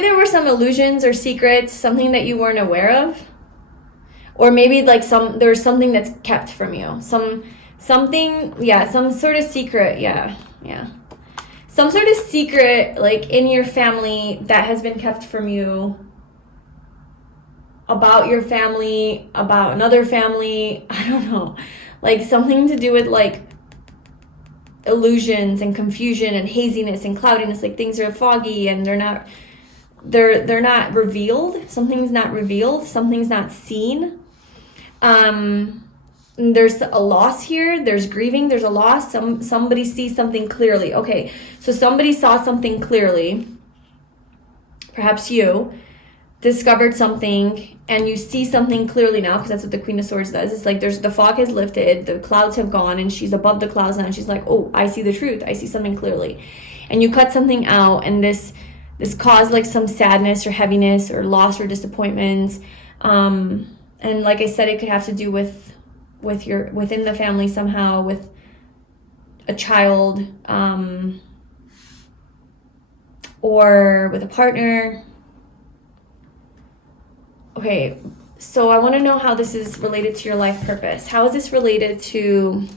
there were some illusions or secrets, something that you weren't aware of. Or maybe like there's something that's kept from you. Some sort of secret, yeah. Some sort of secret like in your family that has been kept from you. About your family, about another family, I don't know. Like something to do with like illusions and confusion and haziness and cloudiness, like things are foggy and they're not revealed. Something's not revealed, something's not seen. There's a loss here, there's grieving, there's a loss. Somebody sees something clearly. Okay, so somebody saw something clearly. Perhaps you discovered something and you see something clearly now, because that's what the Queen of Swords does. It's like the fog has lifted, the clouds have gone, and she's above the clouds now, and she's like, oh, I see the truth, I see something clearly. And you cut something out, and this caused like some sadness or heaviness or loss or disappointment. And like I said, it could have to do within the family somehow, with a child, or with a partner. Okay, so I want to know how this is related to your life purpose. How is this related to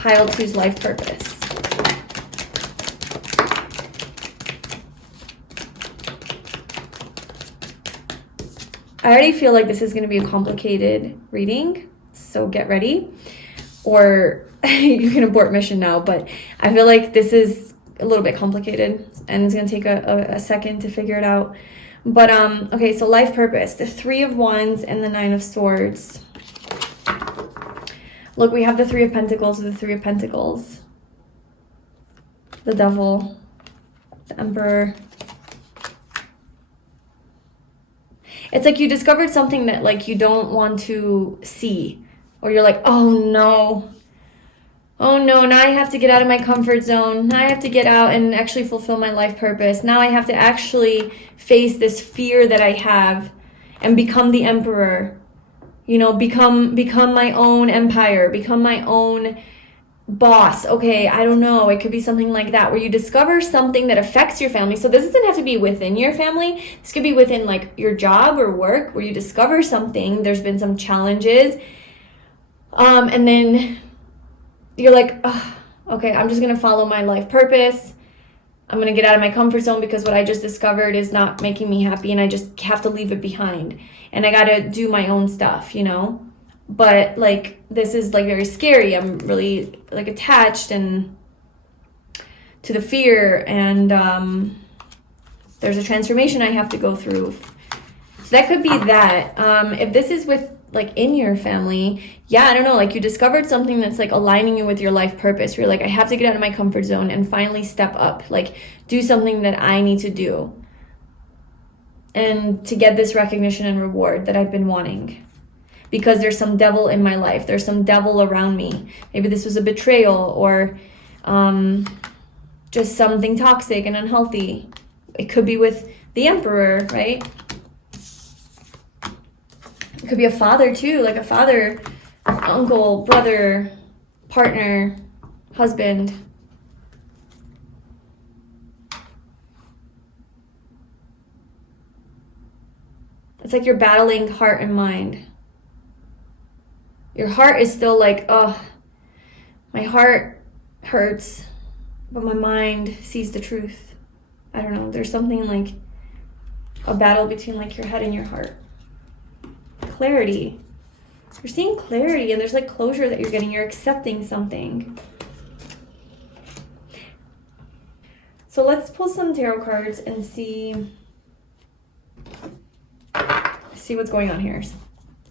pile 2's life purpose? I already feel like this is going to be a complicated reading, so get ready. Or you can abort mission now, but I feel like this is a little bit complicated and it's going to take a second to figure it out. But, okay, so life purpose, the 3 of Wands and the 9 of Swords. Look, we have the 3 of Pentacles with the 3 of Pentacles. The Devil, the Emperor. It's like you discovered something that, like, you don't want to see. Or you're like, oh, no. oh no, now I have to get out of my comfort zone. Now I have to get out and actually fulfill my life purpose. Now I have to actually face this fear that I have and become the emperor. You know, become my own empire, become my own boss. Okay, I don't know. It could be something like that where you discover something that affects your family. So this doesn't have to be within your family. This could be within like your job or work where you discover something. There's been some challenges. And then you're like, oh, okay, I'm just going to follow my life purpose. I'm going to get out of my comfort zone because what I just discovered is not making me happy and I just have to leave it behind. And I got to do my own stuff, you know? But like, this is like very scary. I'm really like attached and to the fear, and there's a transformation I have to go through. So that could be that. If this is with like in your family, yeah, I don't know, like you discovered something that's like aligning you with your life purpose. You're like, I have to get out of my comfort zone and finally step up, like do something that I need to do and to get this recognition and reward that I've been wanting. Because there's some devil in my life. There's some devil around me. Maybe this was a betrayal or just something toxic and unhealthy. It could be with the emperor, right? It could be a father too, like a father, uncle, brother, partner, husband. It's like you're battling heart and mind. Your heart is still like, oh, my heart hurts, but my mind sees the truth. I don't know. There's something like a battle between like your head and your heart. Clarity. You're seeing clarity and there's like closure that you're getting. You're accepting something. So let's pull some tarot cards and see what's going on here.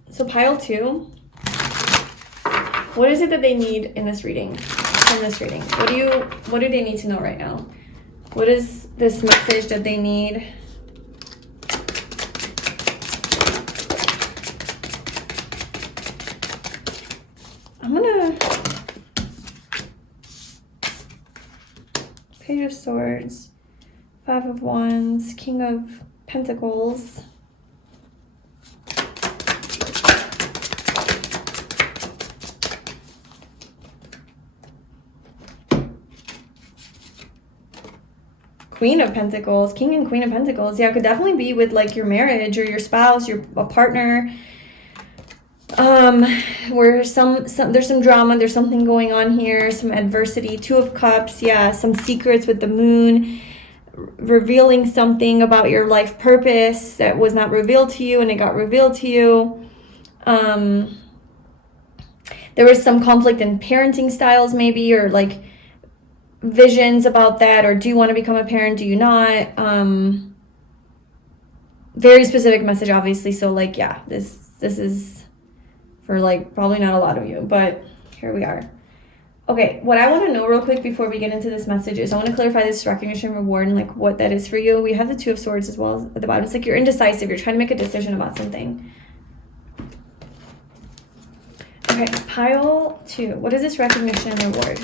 So pile 2. What is it that they need in this reading? From this reading, what do they need to know right now? What is this message that they need? I'm gonna Page of Swords, 5 of Wands, King of Pentacles. Queen of Pentacles, King and Queen of Pentacles. Yeah, it could definitely be with like your marriage or your spouse, a partner. Where there's some drama, there's something going on here, some adversity. 2 of Cups, yeah, some secrets with the moon, revealing something about your life purpose that was not revealed to you and it got revealed to you. There was some conflict in parenting styles maybe, or like visions about that, or do you want to become a parent, do you not? Very specific message, obviously. So like, yeah, this is for like probably not a lot of you, but here we are. Okay, what I want to know real quick before we get into this message is I want to clarify this recognition reward and like what that is for you. We have the 2 of Swords as well at the bottom. It's like you're indecisive, you're trying to make a decision about something. Okay, pile 2. What is this recognition and reward?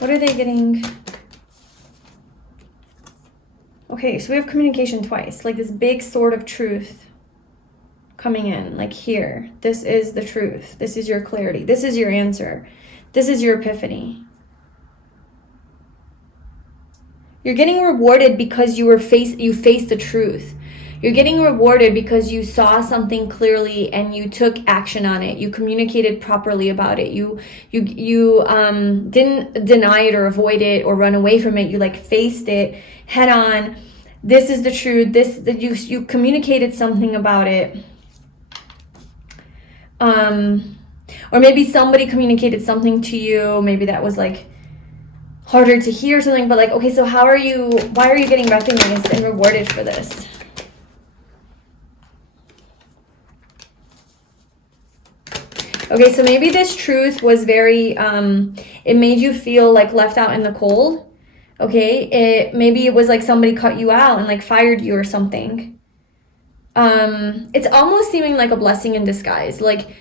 What are they getting? Okay, so we have communication twice, like this big sword of truth coming in, like here. This is the truth. This is your clarity. This is your answer. This is your epiphany. You're getting rewarded because you faced the truth. You're getting rewarded because you saw something clearly and you took action on it. You communicated properly about it. You didn't deny it or avoid it or run away from it. You like faced it head on. This is the truth. You communicated something about it. Or maybe somebody communicated something to you. Maybe that was like harder to hear something, but like, okay, so why are you getting recognized and rewarded for this? Okay, so maybe this truth was very, it made you feel like left out in the cold. Okay, maybe it was like somebody cut you out and like fired you or something. It's almost seeming like a blessing in disguise. Like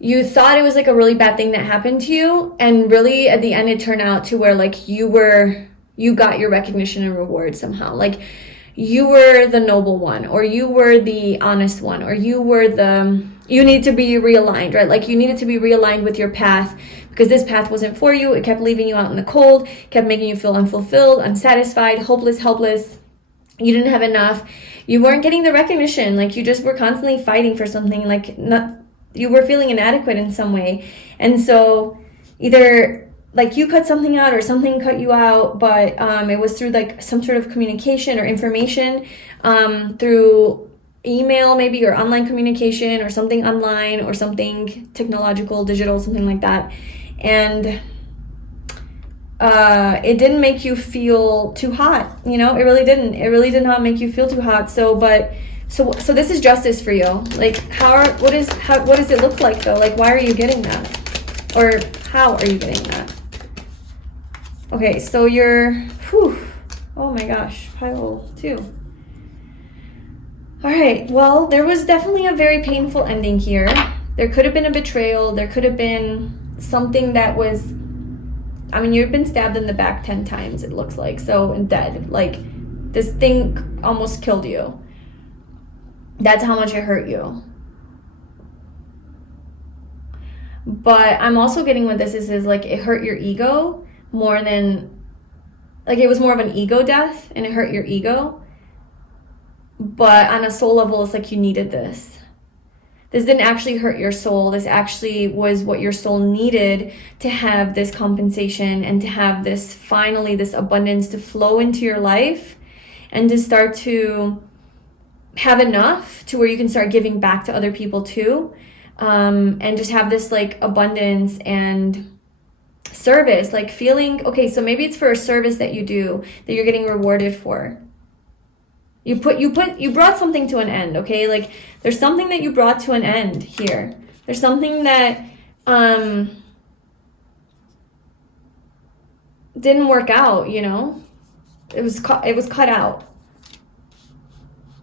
you thought it was like a really bad thing that happened to you, and really at the end it turned out to where like you got your recognition and reward somehow. Like you were the noble one, or you were the honest one, or you need to be realigned, right? Like you needed to be realigned with your path, because this path wasn't for you. It kept leaving you out in the cold, kept making you feel unfulfilled, unsatisfied, hopeless, helpless. You didn't have enough. You weren't getting the recognition. Like you just were constantly fighting for something. Like you were feeling inadequate in some way. And so either like you cut something out or something cut you out, but it was through like some sort of communication or information, through email maybe, or online communication, or something online, or something technological, digital, something like that. And it didn't make you feel too hot, you know. It really did not make you feel too hot. So this is justice for you. Like what does it look like though? Like why are you getting that, or how are you getting that? Okay, so oh my gosh, pile 2. All right, well, there was definitely a very painful ending here. There could have been a betrayal. There could have been something that was, I mean, you've been stabbed in the back 10 times, it looks like, so, and dead. Like, this thing almost killed you. That's how much it hurt you. But I'm also getting what this is like it hurt your ego more than, like it was more of an ego death, and it hurt your ego. But on a soul level, it's like you needed this. This didn't actually hurt your soul. This actually was what your soul needed to have this compensation, and to have this, finally, this abundance to flow into your life, and to start to have enough to where you can start giving back to other people too. And just have this like abundance and service, like feeling, okay, so maybe it's for a service that you do that you're getting rewarded for. You brought something to an end, okay? Like there's something that you brought to an end here. There's something that didn't work out, you know? It was cut out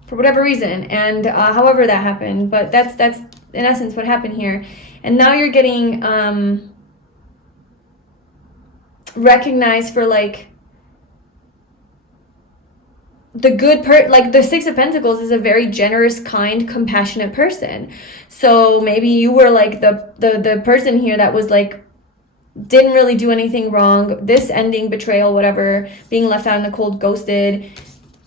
for whatever reason, and however that happened, but that's in essence what happened here. And now you're getting recognized for like the good like the Six of Pentacles is a very generous, kind, compassionate person. So maybe you were like the person here that was like didn't really do anything wrong. This ending, betrayal, whatever, being left out in the cold, ghosted,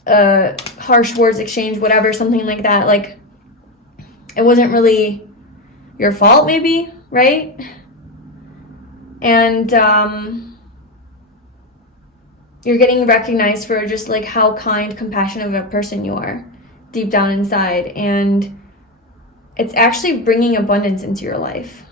harsh words exchanged, whatever, something like that. Like it wasn't really your fault, maybe, right? And you're getting recognized for just like how kind, compassionate of a person you are deep down inside. And it's actually bringing abundance into your life.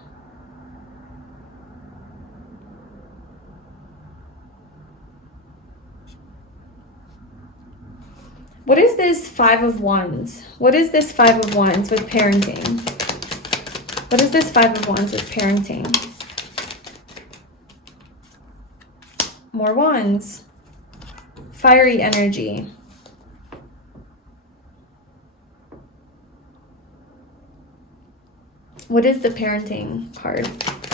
What is this Five of Wands? What is this Five of Wands with parenting? What is this Five of Wands with parenting? More wands. Fiery energy. What is the parenting card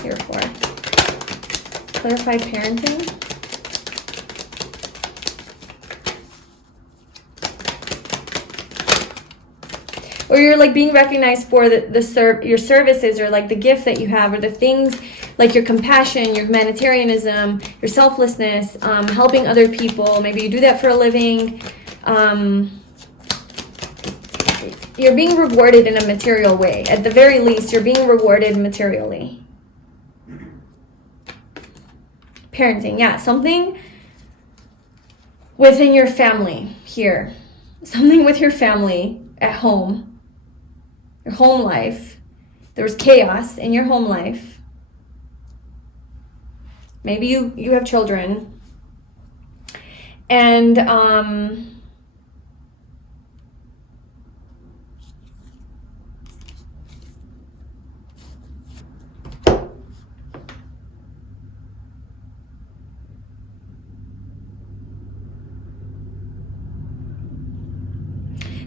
here for? Clarify parenting. Or you're like being recognized for your services, or like the gift that you have, or the things like your compassion, your humanitarianism, your selflessness, helping other people. Maybe you do that for a living. You're being rewarded in a material way. At the very least, you're being rewarded materially. Parenting, yeah, something within your family here. Something with your family at home. Your home life. There was chaos in your home life. Maybe you have children. And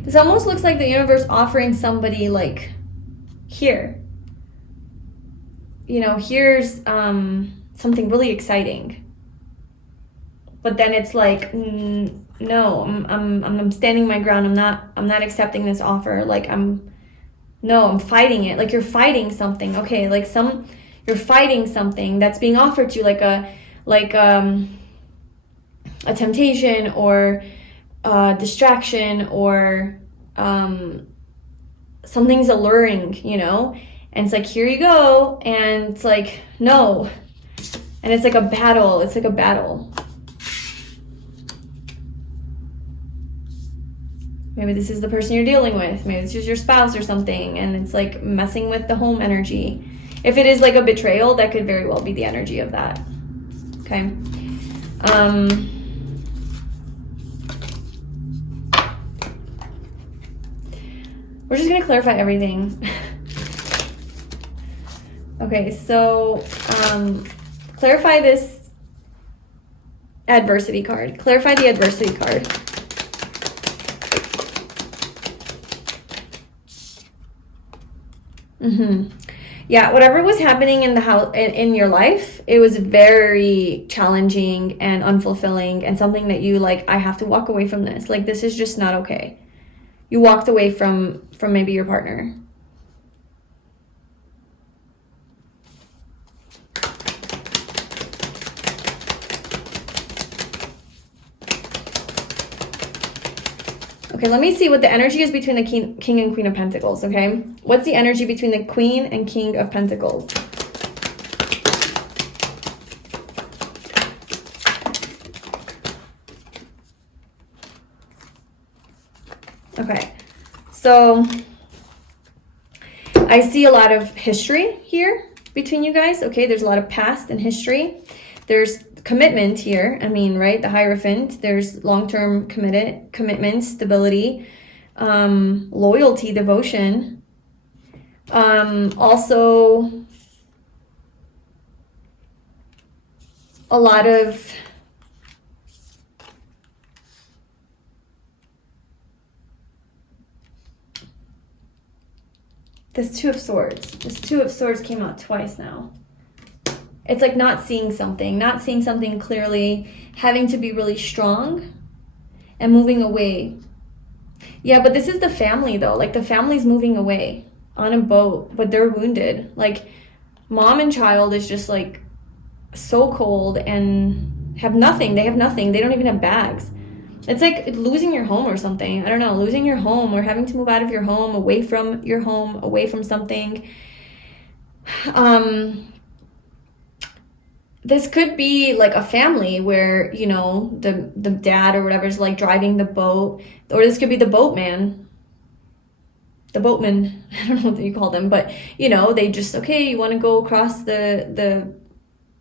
this almost looks like the universe offering somebody like here. you know, here's something really exciting. But then it's like, no, I'm standing my ground. I'm not accepting this offer. Like I'm fighting it. Like you're fighting something. Okay, like you're fighting something that's being offered to you, like a temptation or a distraction, or something's alluring, you know? And it's like, here you go. And it's like, no. And it's like a battle. It's like a battle. Maybe this is the person you're dealing with. Maybe this is your spouse or something. And it's like messing with the home energy. If it is like a betrayal, that could very well be the energy of that. Okay. We're just going to clarify everything. Okay, so clarify this adversity card. Clarify the adversity card. Yeah, whatever was happening in the house, in your life, it was very challenging and unfulfilling, and something that you like, I have to walk away from this. Like, this is just not okay. You walked away from maybe your partner. Okay, let me see what the energy is between the King and Queen of Pentacles, okay? What's the energy between the Queen and King of Pentacles? Okay, so I see a lot of history here between you guys, okay? There's a lot of past and history. There's commitment here, I mean, right? The Hierophant. There's long-term commitment, stability, loyalty, devotion. Also, a lot of this Two of Swords. This Two of Swords came out twice now. It's like not seeing something clearly, having to be really strong and moving away. Yeah, but this is the family though. Like the family's moving away on a boat, but they're wounded. Like mom and child is just like so cold and have nothing. They have nothing. They don't even have bags. It's like losing your home or something. I don't know, losing your home or having to move out of your home, away from your home, away from something. This could be like a family where, you know, the dad or whatever is like driving the boat, or this could be the boatman, the boatman, I don't know what you call them, but you know, they just, okay, you want to go across the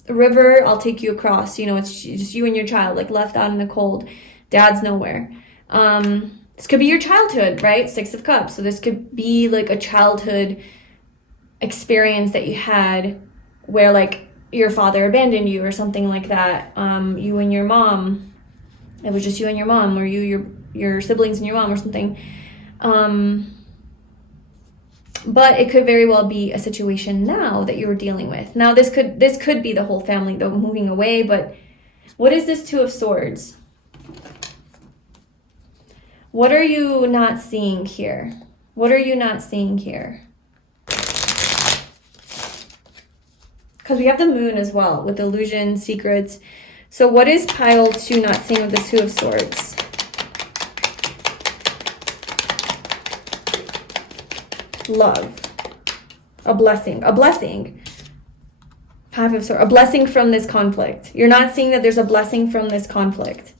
river, I'll take you across, you know, it's just you and your child, like left out in the cold, dad's nowhere. This could be your childhood, right? Six of Cups. So this could be like a childhood experience that you had where like your father abandoned you or something like that. You and your mom, it was just you and your mom, or your siblings and your mom or something. But it could very well be a situation now that you're dealing with. Now this could be the whole family though moving away, but what is this Two of Swords? What are you not seeing here? What are you not seeing here? Because we have the moon as well with illusion, secrets. So what is pile 2 not seeing with the Two of Swords? Love. A blessing. Five of Swords, a blessing from this conflict. You're not seeing that there's a blessing from this conflict.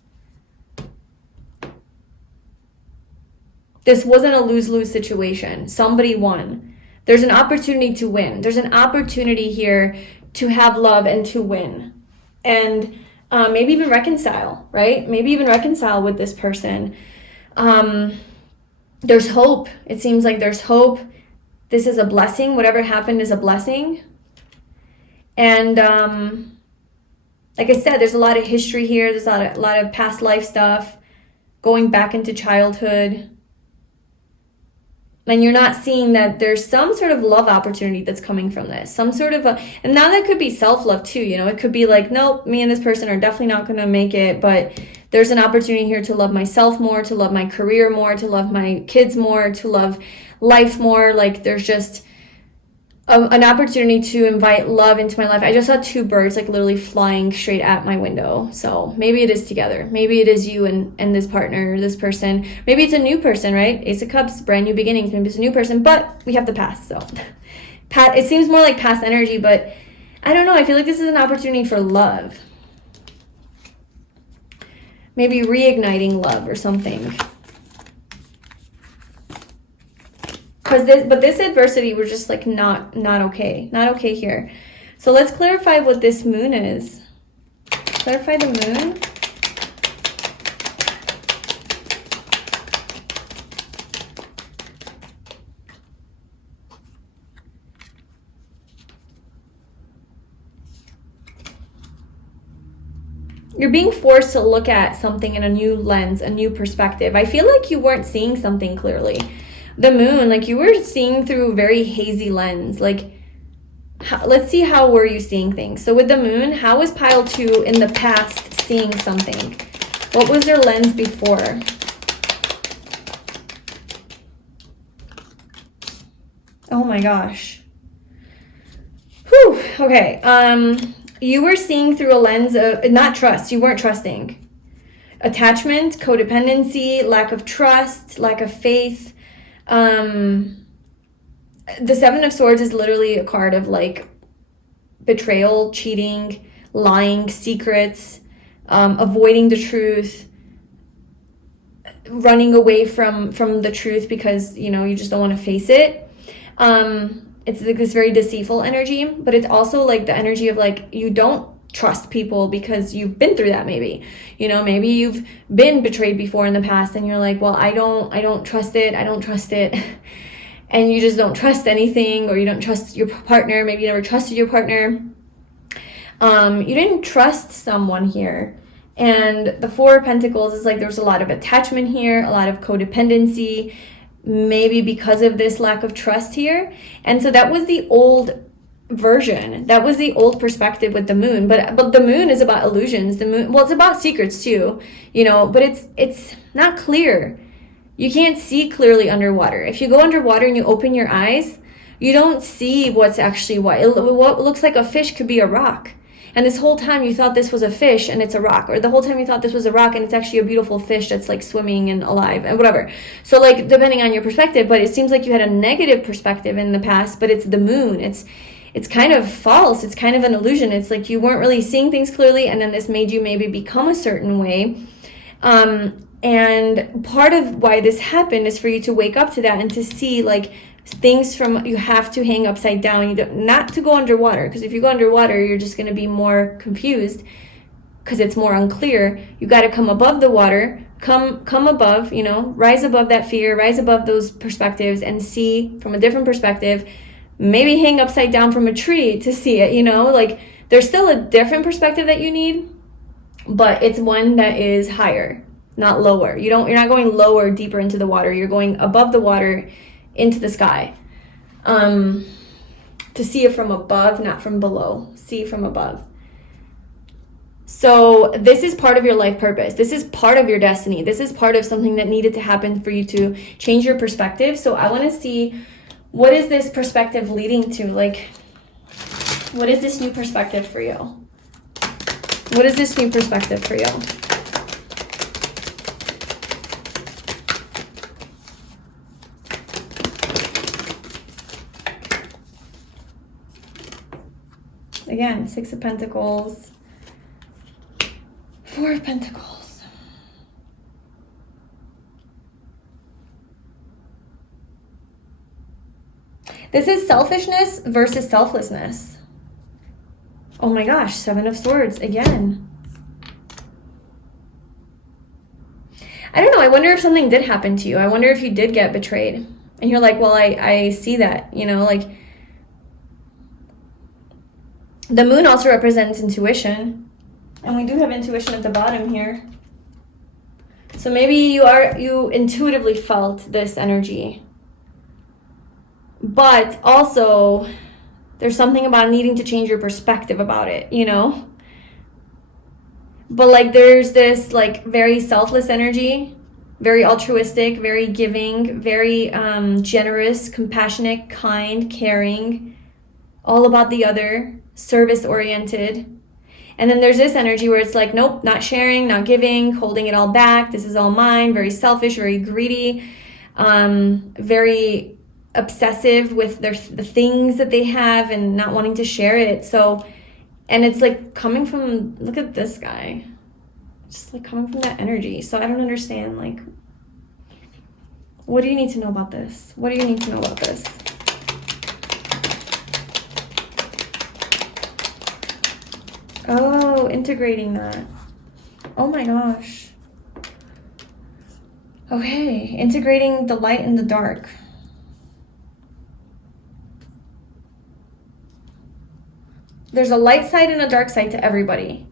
This wasn't a lose-lose situation. Somebody won. There's an opportunity to win. There's an opportunity here to have love and to win. And maybe even reconcile, right? Maybe even reconcile with this person. There's hope. It seems like there's hope. This is a blessing. Whatever happened is a blessing. And like I said, there's a lot of history here. There's a lot of past life stuff. Going back into childhood. And you're not seeing that there's some sort of love opportunity that's coming from this. Some sort of and now that could be self-love too, you know, it could be like, nope, me and this person are definitely not going to make it, but there's an opportunity here to love myself more, to love my career more, to love my kids more, to love life more. Like there's just an opportunity to invite love into my life. I just saw two birds like literally flying straight at my window. So maybe it is together. Maybe it is you and this partner, this person. Maybe it's a new person, right? Ace of Cups, brand new beginnings. Maybe it's a new person, but we have the past. So it seems more like past energy, but I don't know. I feel like this is an opportunity for love. Maybe reigniting love or something. But this adversity, we're just like not okay. Not okay here. So let's clarify what this moon is. Clarify the moon. You're being forced to look at something in a new lens, a new perspective. I feel like you weren't seeing something clearly. The moon, like you were seeing through a very hazy lens. Like, let's see, how were you seeing things? So with the moon, how was pile 2 in the past seeing something? What was their lens before? Oh my gosh. Whew. Okay. You were seeing through a lens of not trust. You weren't trusting. Attachment, codependency, lack of trust, lack of faith. The Seven of Swords is literally a card of like betrayal, cheating, lying, secrets, avoiding the truth, running away from the truth because, you know, you just don't want to face it. It's like this very deceitful energy, but it's also like the energy of like you don't trust people because you've been through that. Maybe, you know, maybe you've been betrayed before in the past and you're like, well, I don't trust it. And you just don't trust anything, or you don't trust your partner. Maybe you never trusted your partner. You didn't trust someone here. And the Four of Pentacles is like there's a lot of attachment here, a lot of codependency, maybe because of this lack of trust here. And so that was the old version. That was the old perspective with the moon. But the moon is about illusions. The moon, well, it's about secrets too, you know, but it's not clear. You can't see clearly underwater. If you go underwater and you open your eyes, you don't see what's actually what looks like a fish could be a rock. And this whole time you thought this was a fish and it's a rock. Or the whole time you thought this was a rock and it's actually a beautiful fish that's like swimming and alive and whatever. So like depending on your perspective, but it seems like you had a negative perspective in the past, but it's the moon. It's kind of false. It's kind of an illusion. It's like you weren't really seeing things clearly, and then this made you maybe become a certain way. And part of why this happened is for you to wake up to that and to see like things from, you have to hang upside down, not to go underwater, because if you go underwater you're just going to be more confused because it's more unclear. You got to come above the water, come above, you know, rise above that fear, rise above those perspectives and see from a different perspective. Maybe hang upside down from a tree to see it, you know, like there's still a different perspective that you need, but it's one that is higher, not lower. You're not going lower, deeper into the water. You're going above the water into the sky, to see it from above, not from below. See from above. So this is part of your life purpose. This is part of your destiny. This is part of something that needed to happen for you to change your perspective. So I want to see, what is this perspective leading to? Like, what is this new perspective for you? What is this new perspective for you? Again, Six of Pentacles, Four of Pentacles. This is selfishness versus selflessness. Oh my gosh, Seven of Swords again. I don't know. I wonder if something did happen to you. I wonder if you did get betrayed. And you're like, well, I see that, you know, like the moon also represents intuition. And we do have intuition at the bottom here. So maybe you intuitively felt this energy. But also, there's something about needing to change your perspective about it, you know? But like there's this like very selfless energy, very altruistic, very giving, very generous, compassionate, kind, caring, all about the other, service oriented. And then there's this energy where it's like, nope, not sharing, not giving, holding it all back. This is all mine, very selfish, very greedy, very obsessive with the things that they have and not wanting to share it. So, and it's like coming from, look at this guy, just like coming from that energy. So I don't understand, like, what do you need to know about this? What do you need to know about this? Oh, integrating that. Oh my gosh. Okay, integrating the light and the dark. There's a light side and a dark side to everybody.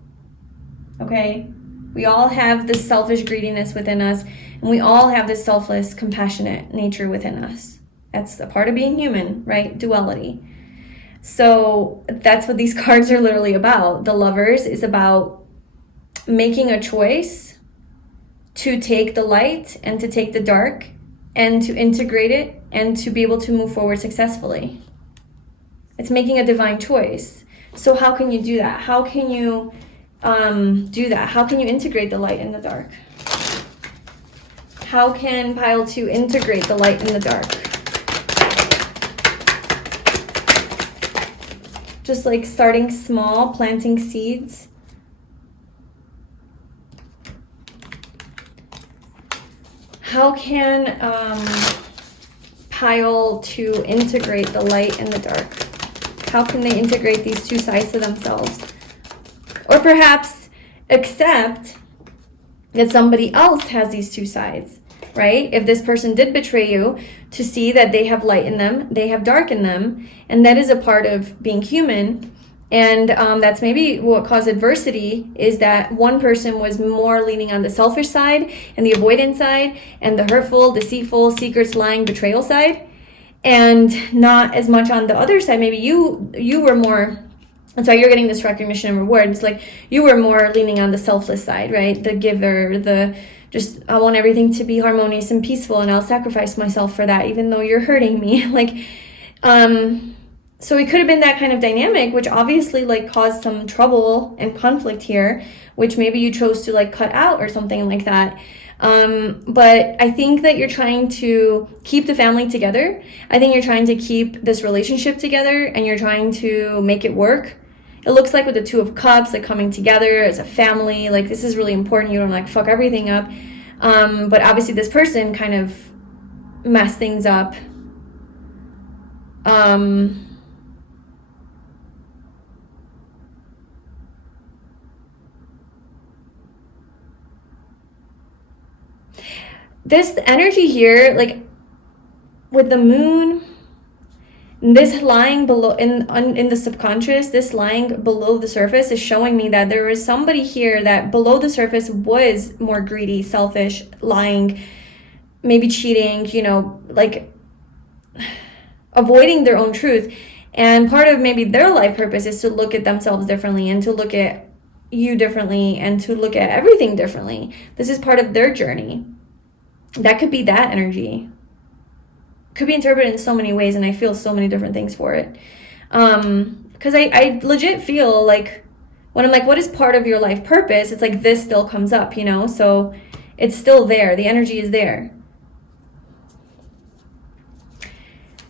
Okay? We all have this selfish greediness within us, and we all have this selfless, compassionate nature within us. That's a part of being human, right? Duality. So that's what these cards are literally about. The Lovers is about making a choice to take the light and to take the dark and to integrate it and to be able to move forward successfully. It's making a divine choice. So how can you do that? How can you do that? How can you integrate the light and the dark? How can Pile 2 integrate the light and the dark? Just like starting small, planting seeds. How can Pile 2 integrate the light and the dark? How can they integrate these two sides to themselves? Or perhaps accept that somebody else has these two sides, right? If this person did betray you, to see that they have light in them, they have dark in them, and that is a part of being human. And that's maybe what caused adversity, is that one person was more leaning on the selfish side and the avoidant side and the hurtful, deceitful, secrets, lying, betrayal side, and not as much on the other side. Maybe you were more, and so you're getting this recognition and reward. It's like you were more leaning on the selfless side, right? The giver, the just, I want everything to be harmonious and peaceful, and I'll sacrifice myself for that, even though you're hurting me. Like, so it could have been that kind of dynamic, which obviously like caused some trouble and conflict here, which maybe you chose to like cut out or something like that. But I think that you're trying to keep the family together. I think you're trying to keep this relationship together, and you're trying to make it work. It looks like with the Two of Cups, like coming together as a family, like this is really important. You don't like fuck everything up. But obviously this person kind of messed things up. This energy here, like with the moon, this lying below in the subconscious, this lying below the surface is showing me that there is somebody here that below the surface was more greedy, selfish, lying, maybe cheating, you know, like avoiding their own truth. And part of maybe their life purpose is to look at themselves differently and to look at you differently and to look at everything differently. This is part of their journey. That could be that energy. Could be interpreted in so many ways, and I feel so many different things for it. Because I legit feel like when I'm like, what is part of your life purpose? It's like this still comes up, you know? So it's still there. The energy is there.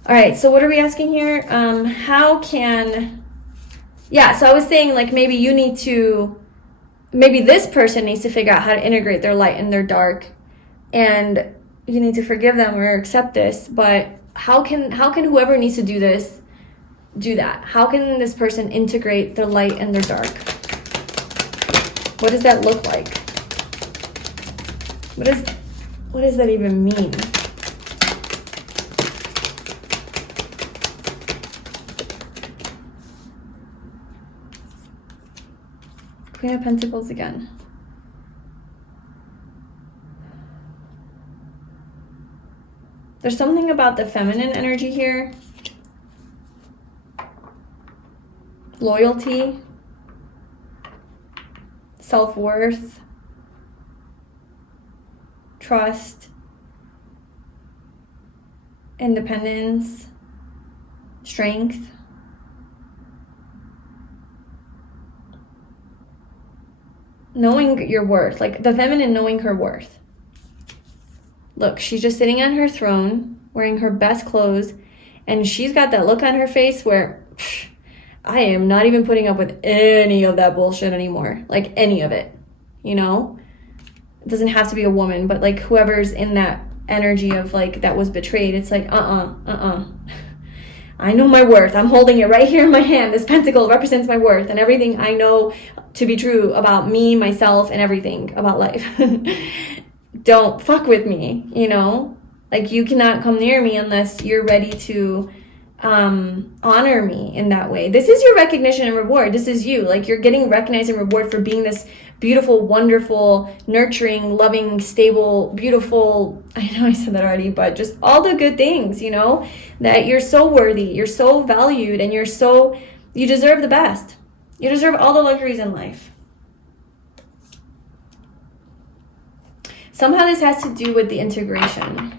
All right, so what are we asking here? How can... Yeah, so I was saying like maybe you need to... Maybe this person needs to figure out how to integrate their light and their dark. And you need to forgive them or accept this, but how can whoever needs to do this do that? How can this person integrate their light and their dark? What does that look like? What does that even mean? Queen of Pentacles again. There's something about the feminine energy here loyalty, self-worth, trust, independence, strength. Knowing your worth, like the feminine knowing her worth. Look, she's just sitting on her throne, wearing her best clothes, and she's got that look on her face where I am not even putting up with any of that bullshit anymore. Like any of it, you know? It doesn't have to be a woman, but like whoever's in that energy of like that was betrayed, it's like I know my worth. I'm holding it right here in my hand. This pentacle represents my worth and everything I know to be true about me, myself, and everything about life. Don't fuck with me, you know? Like you cannot come near me unless you're ready to honor me in that way. This is your recognition and reward. This is you. Like you're getting recognized and reward for being this beautiful, wonderful, nurturing, loving, stable, beautiful, I know I said that already, but just all the good things, you know, that you're so worthy, you're so valued, and you deserve the best. You deserve all the luxuries in life. Somehow this has to do with the integration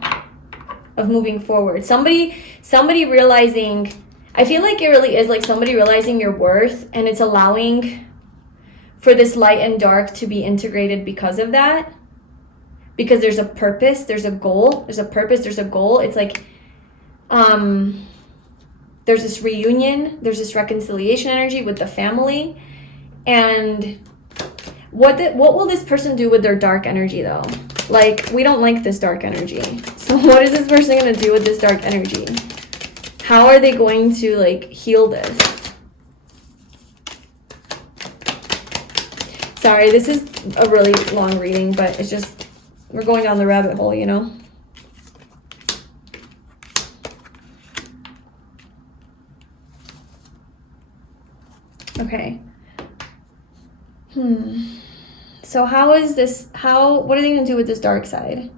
of moving forward. Somebody realizing, I feel like it really is like somebody realizing your worth, and it's allowing for this light and dark to be integrated because of that. Because there's a purpose, there's a goal, there's a purpose, there's a goal. It's like, there's this reunion, there's this reconciliation energy with the family. And what will this person do with their dark energy though? Like, we don't like this dark energy. So what is this person going to do with this dark energy? How are they going to like heal this? Sorry, this is a really long reading, but it's just, we're going down the rabbit hole, you know? Okay. So what are they going to do with this dark side?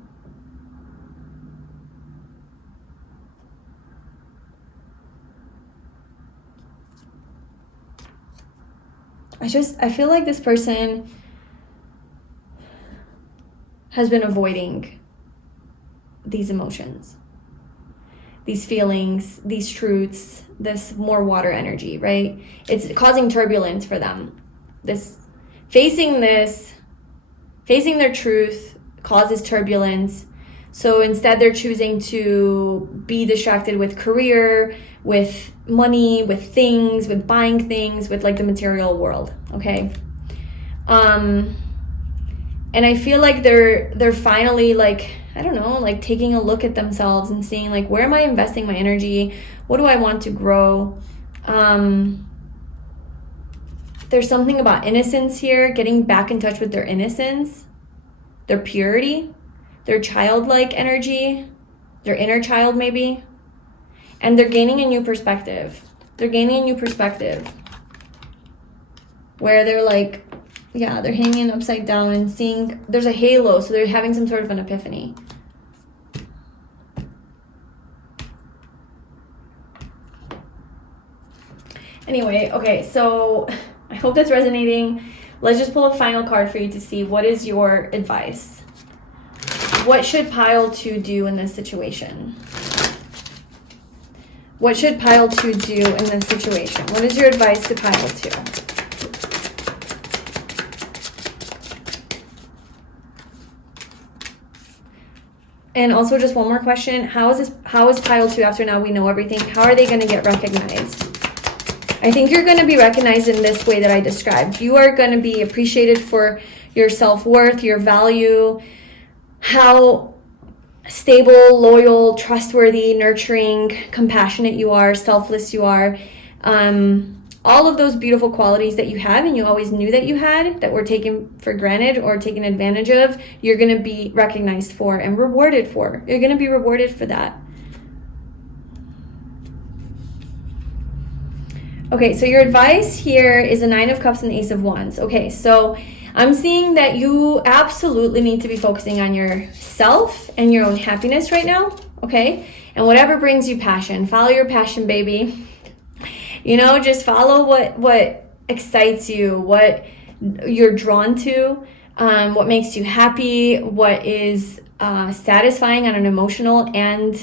I feel like this person has been avoiding these emotions, these feelings, these truths, this more water energy, right? It's causing turbulence for them. Facing their truth causes turbulence. So instead they're choosing to be distracted with career, with money, with things, with buying things, with like the material world, okay? And I feel like they're finally like, I don't know, like taking a look at themselves and seeing like, where am I investing my energy? What do I want to grow? There's something about innocence here, getting back in touch with their innocence, their purity, their childlike energy, their inner child maybe. And they're gaining a new perspective. They're gaining a new perspective where they're like, yeah, they're hanging upside down and seeing, there's a halo, so they're having some sort of an epiphany. Anyway, okay, so I hope that's resonating. Let's just pull a final card for you to see what is your advice. What should pile 2 do in this situation? What should pile 2 do in this situation? What is your advice to pile 2? And also just one more question. How is pile 2 after now we know everything? How are they going to get recognized? I think you're going to be recognized in this way that I described. You are going to be appreciated for your self-worth, your value, how stable, loyal, trustworthy, nurturing, compassionate you are, selfless you are. All of those beautiful qualities that you have and you always knew that you had, that were taken for granted or taken advantage of, you're going to be recognized for and rewarded for. You're going to be rewarded for that. Okay, so your advice here is a 9 of Cups and the Ace of Wands. Okay, so I'm seeing that you absolutely need to be focusing on yourself and your own happiness right now, okay? And whatever brings you passion, follow your passion, baby. You know, just follow what excites you, what you're drawn to, what makes you happy, what is satisfying on an emotional and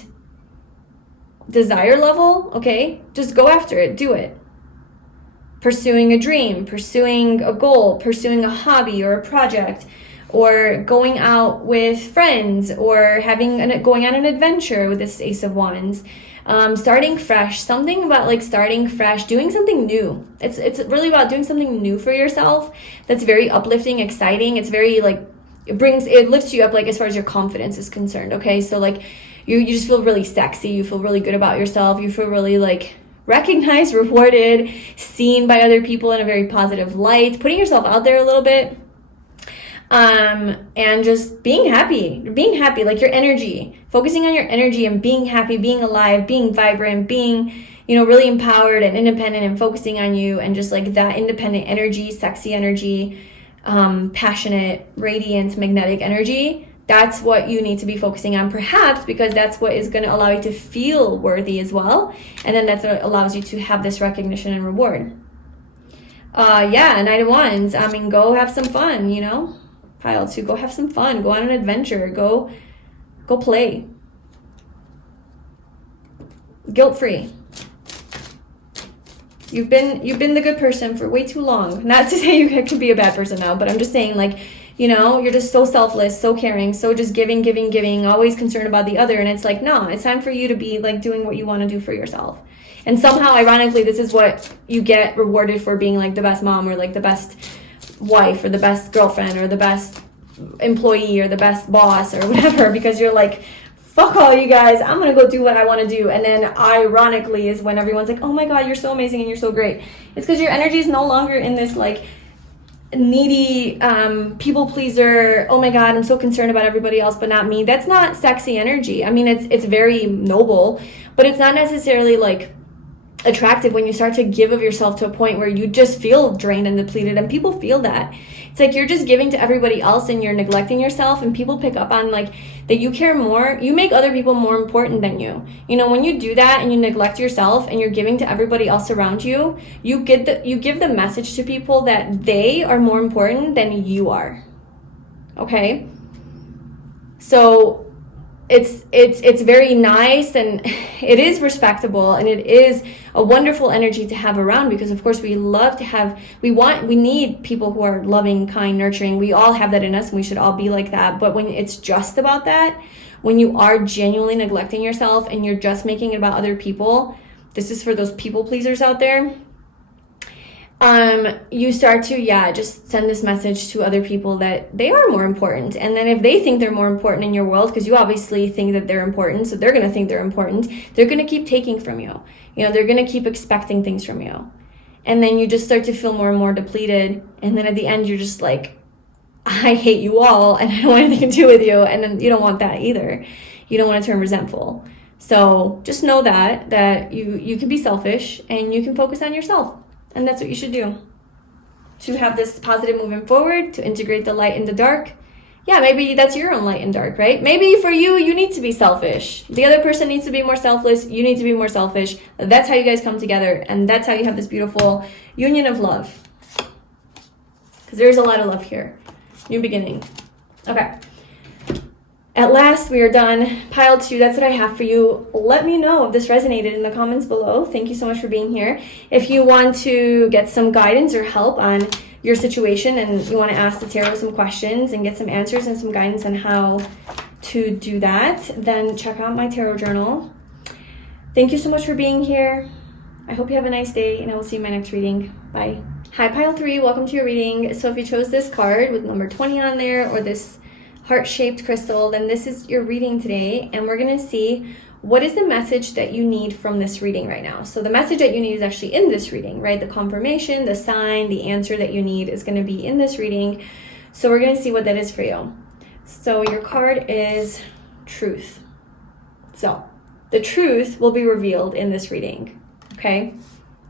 desire level. Okay, just go after it, do it. Pursuing a dream, pursuing a goal, pursuing a hobby or a project, or going out with friends, or going on an adventure with this Ace of Wands. Starting fresh, something about like starting fresh, doing something new. It's really about doing something new for yourself that's very uplifting, exciting. It's very like, it lifts you up like as far as your confidence is concerned. Okay, so like you just feel really sexy, you feel really good about yourself, you feel really like recognized, rewarded, seen by other people in a very positive light, putting yourself out there a little bit. And just being happy, like your energy, focusing on your energy and being happy, being alive, being vibrant, being, you know, really empowered and independent, and focusing on you and just like that independent energy, sexy energy, passionate, radiant, magnetic energy. That's what you need to be focusing on, perhaps because that's what is going to allow you to feel worthy as well. And then that's what allows you to have this recognition and reward. Knight of Wands. I mean, go have some fun, you know? Pile 2, go have some fun, go on an adventure, go play. Guilt-free. You've been the good person for way too long. Not to say you could be a bad person now, but I'm just saying, like, you know, you're just so selfless, so caring, so just giving, always concerned about the other. And it's like, no, it's time for you to be like doing what you want to do for yourself. And somehow, ironically, this is what you get rewarded for, being like the best mom or like the best wife or the best girlfriend or the best employee or the best boss or whatever, because you're like, fuck all you guys, I'm gonna go do what I want to do. And then ironically is when everyone's like, oh my god, you're so amazing and you're so great. It's because your energy is no longer in this like needy people pleaser, oh my god, I'm so concerned about everybody else but not me. That's not sexy energy. I mean, it's very noble, but it's not necessarily like attractive when you start to give of yourself to a point where you just feel drained and depleted, and people feel that. It's like you're just giving to everybody else and you're neglecting yourself, and people pick up on like that you care more. You make other people more important than you. You know, when you do that and you neglect yourself and you're giving to everybody else around you, you give the message to people that they are more important than you are. Okay? So it's very nice, and it is respectable, and it is a wonderful energy to have around, because of course we need people who are loving, kind, nurturing. We all have that in us and we should all be like that. But when it's just about that, when you are genuinely neglecting yourself and you're just making it about other people, this is for those people pleasers out there. You start to, just send this message to other people that they are more important. And then if they think they're more important in your world, because you obviously think that they're important, so they're going to think they're important, they're going to keep taking from you. You know, they're going to keep expecting things from you. And then you just start to feel more and more depleted. And then at the end, you're just like, I hate you all and I don't want anything to do with you. And then you don't want that either. You don't want to turn resentful. So just know that you can be selfish and you can focus on yourself. And that's what you should do to have this positive moving forward, to integrate the light and the dark. Yeah, maybe that's your own light and dark, right? Maybe for you, you need to be selfish. The other person needs to be more selfless. You need to be more selfish. That's how you guys come together. And that's how you have this beautiful union of love. Because there's a lot of love here. New beginning. Okay. At last, we are done. Pile 2, that's what I have for you. Let me know if this resonated in the comments below. Thank you so much for being here. If you want to get some guidance or help on your situation and you want to ask the tarot some questions and get some answers and some guidance on how to do that, then check out my tarot journal. Thank you so much for being here. I hope you have a nice day, and I will see you in my next reading. Bye. Hi, Pile 3. Welcome to your reading. So if you chose this card with number 20 on there, or this heart-shaped crystal, then this is your reading today, and we're going to see what is the message that you need from this reading right now. So the message that you need is actually in this reading, right? The confirmation, the sign, the answer that you need is going to be in this reading. So we're going to see what that is for you. So your card is Truth. So the truth will be revealed in this reading, okay?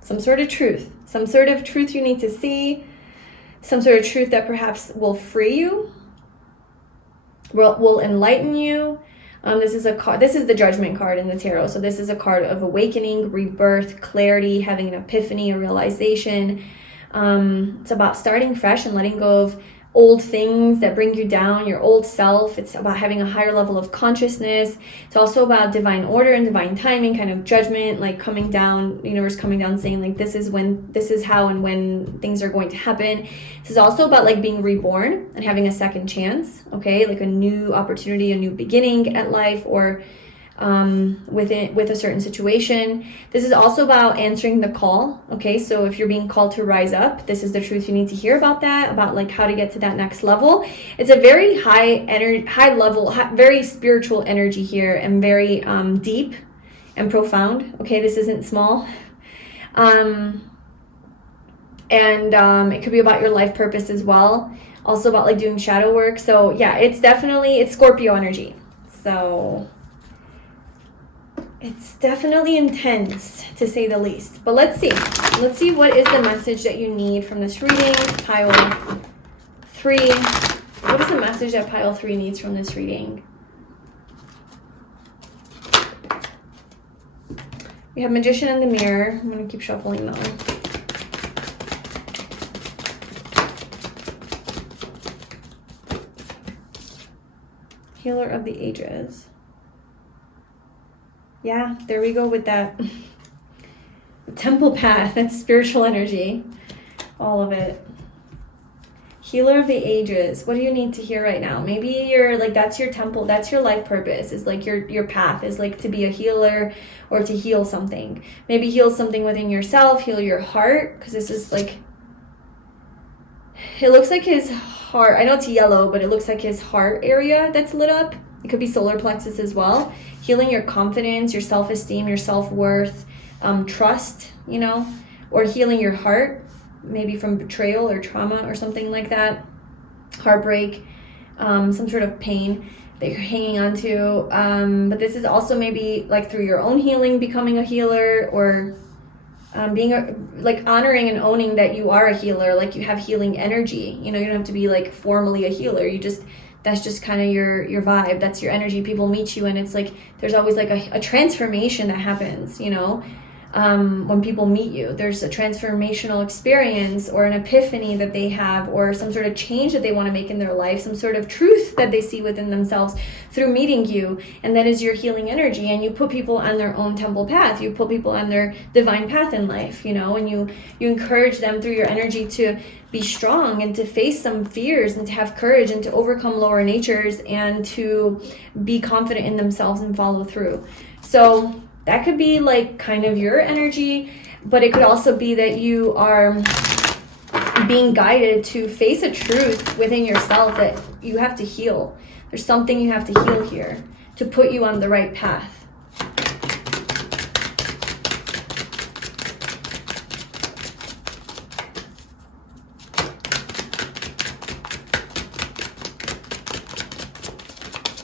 Some sort of truth you need to see, some sort of truth that perhaps will free you, will enlighten you. This is a card. This is the Judgment card in the tarot. So this is a card of awakening, rebirth, clarity, having an epiphany, a realization. It's about starting fresh and letting go of old things that bring you down, your old self. It's about having a higher level of consciousness. It's also about divine order and divine timing, kind of judgment, like coming down, universe coming down, saying like, this is how and when things are going to happen. This is also about like being reborn and having a second chance, okay? Like a new opportunity, a new beginning at life, or with a certain situation. This is also about answering the call, okay? So if you're being called to rise up, this is the truth you need to hear about that, about like how to get to that next level. It's a very high level, very spiritual energy here, and very deep and profound, okay? This isn't small. And it could be about your life purpose as well, also about like doing shadow work. So yeah, it's Scorpio energy. So it's definitely intense, to say the least. But let's see what is the message that you need from this reading. Pile 3. What is the message that pile 3 needs from this reading? We have Magician in the Mirror. I'm going to keep shuffling though. Healer of the Ages. Yeah, there we go with that. Temple path, that's spiritual energy. All of it. Healer of the Ages. What do you need to hear right now? Maybe you're like, that's your temple, that's your life purpose. Is like your path is like to be a healer or to heal something. Maybe heal something within yourself, heal your heart, because this is like, it looks like his heart. I know it's yellow, but it looks like his heart area that's lit up. It could be solar plexus as well. Healing your confidence, your self-esteem, your self-worth, trust, you know, or healing your heart, maybe from betrayal or trauma or something like that. Heartbreak, some sort of pain that you're hanging on to. But this is also maybe like through your own healing, becoming a healer, or like honoring and owning that you are a healer, like you have healing energy. You know, you don't have to be like formally a healer. That's just kind of your vibe. That's your energy. People meet you and it's like, there's always like a transformation that happens, you know, when people meet you. There's a transformational experience or an epiphany that they have, or some sort of change that they want to make in their life, some sort of truth that they see within themselves through meeting you. And that is your healing energy. And you put people on their own temple path. You put people on their divine path in life, you know, and you encourage them through your energy to be strong and to face some fears and to have courage and to overcome lower natures and to be confident in themselves and follow through. So that could be like kind of your energy, but it could also be that you are being guided to face a truth within yourself that you have to heal. There's something you have to heal here to put you on the right path.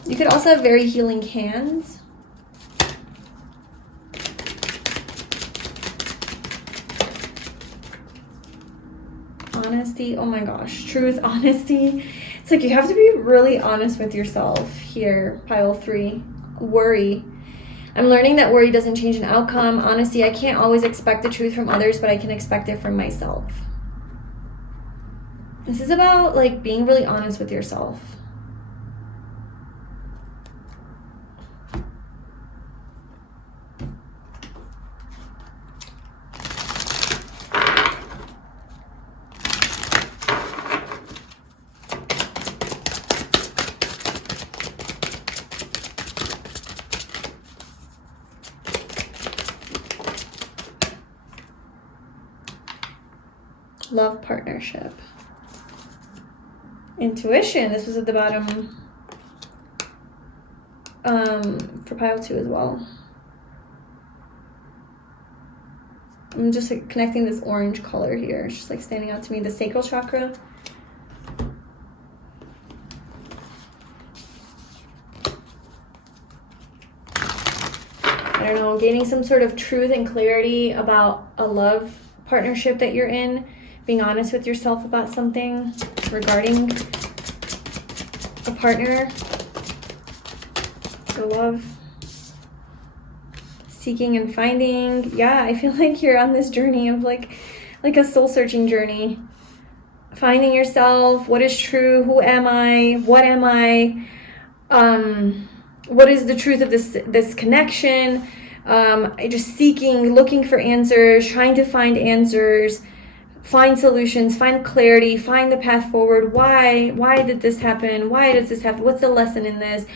You could also have very healing hands. Honesty, oh my gosh, truth, honesty. It's like you have to be really honest with yourself here, pile 3. Worry. I'm learning that worry doesn't change an outcome. Honesty, I can't always expect the truth from others, but I can expect it from myself. This is about like being really honest with yourself. Love, partnership. Intuition. This was at the bottom for pile 2 as well. I'm just like connecting this orange color here. It's just like standing out to me. The sacral chakra. I don't know, gaining some sort of truth and clarity about a love partnership that you're in. Being honest with yourself about something regarding a partner. for love. Seeking and finding. Yeah, I feel like you're on this journey of like a soul-searching journey. Finding yourself. What is true? Who am I? What am I? What is the truth of this connection? Just seeking, looking for answers, trying to find answers, find solutions, find clarity, find the path forward. Why did this happen? Why does this happen? What's the lesson in this?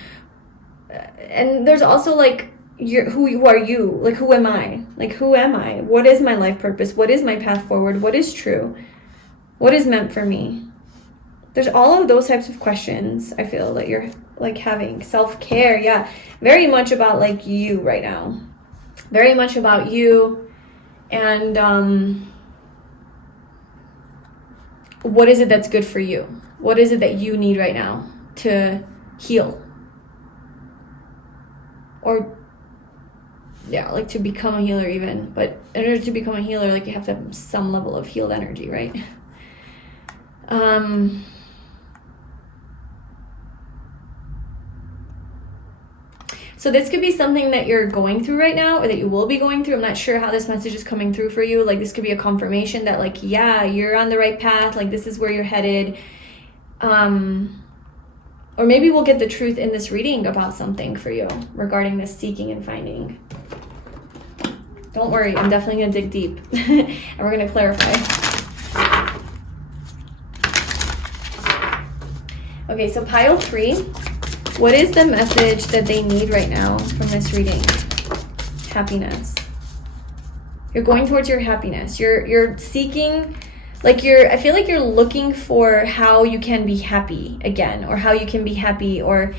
And there's also like, who are you? Like, who am I? Like, who am I? What is my life purpose? What is my path forward? What is true? What is meant for me? There's all of those types of questions. I feel that you're like having self-care. Yeah, very much about like you right now. Very much about you. And what is it that's good for you? What is it that you need right now to heal? Or yeah, like to become a healer even. But in order to become a healer, like you have to have some level of healed energy, right? So this could be something that you're going through right now, or that you will be going through. I'm not sure how this message is coming through for you. Like, this could be a confirmation that like, yeah, you're on the right path. Like, this is where you're headed. Or maybe we'll get the truth in this reading about something for you regarding this seeking and finding. Don't worry, I'm definitely going to dig deep and we're going to clarify. Okay, so pile 3. What is the message that they need right now from this reading? Happiness. You're going towards your happiness. You're seeking, like I feel like you're looking for how you can be happy again, or how you can be happy, or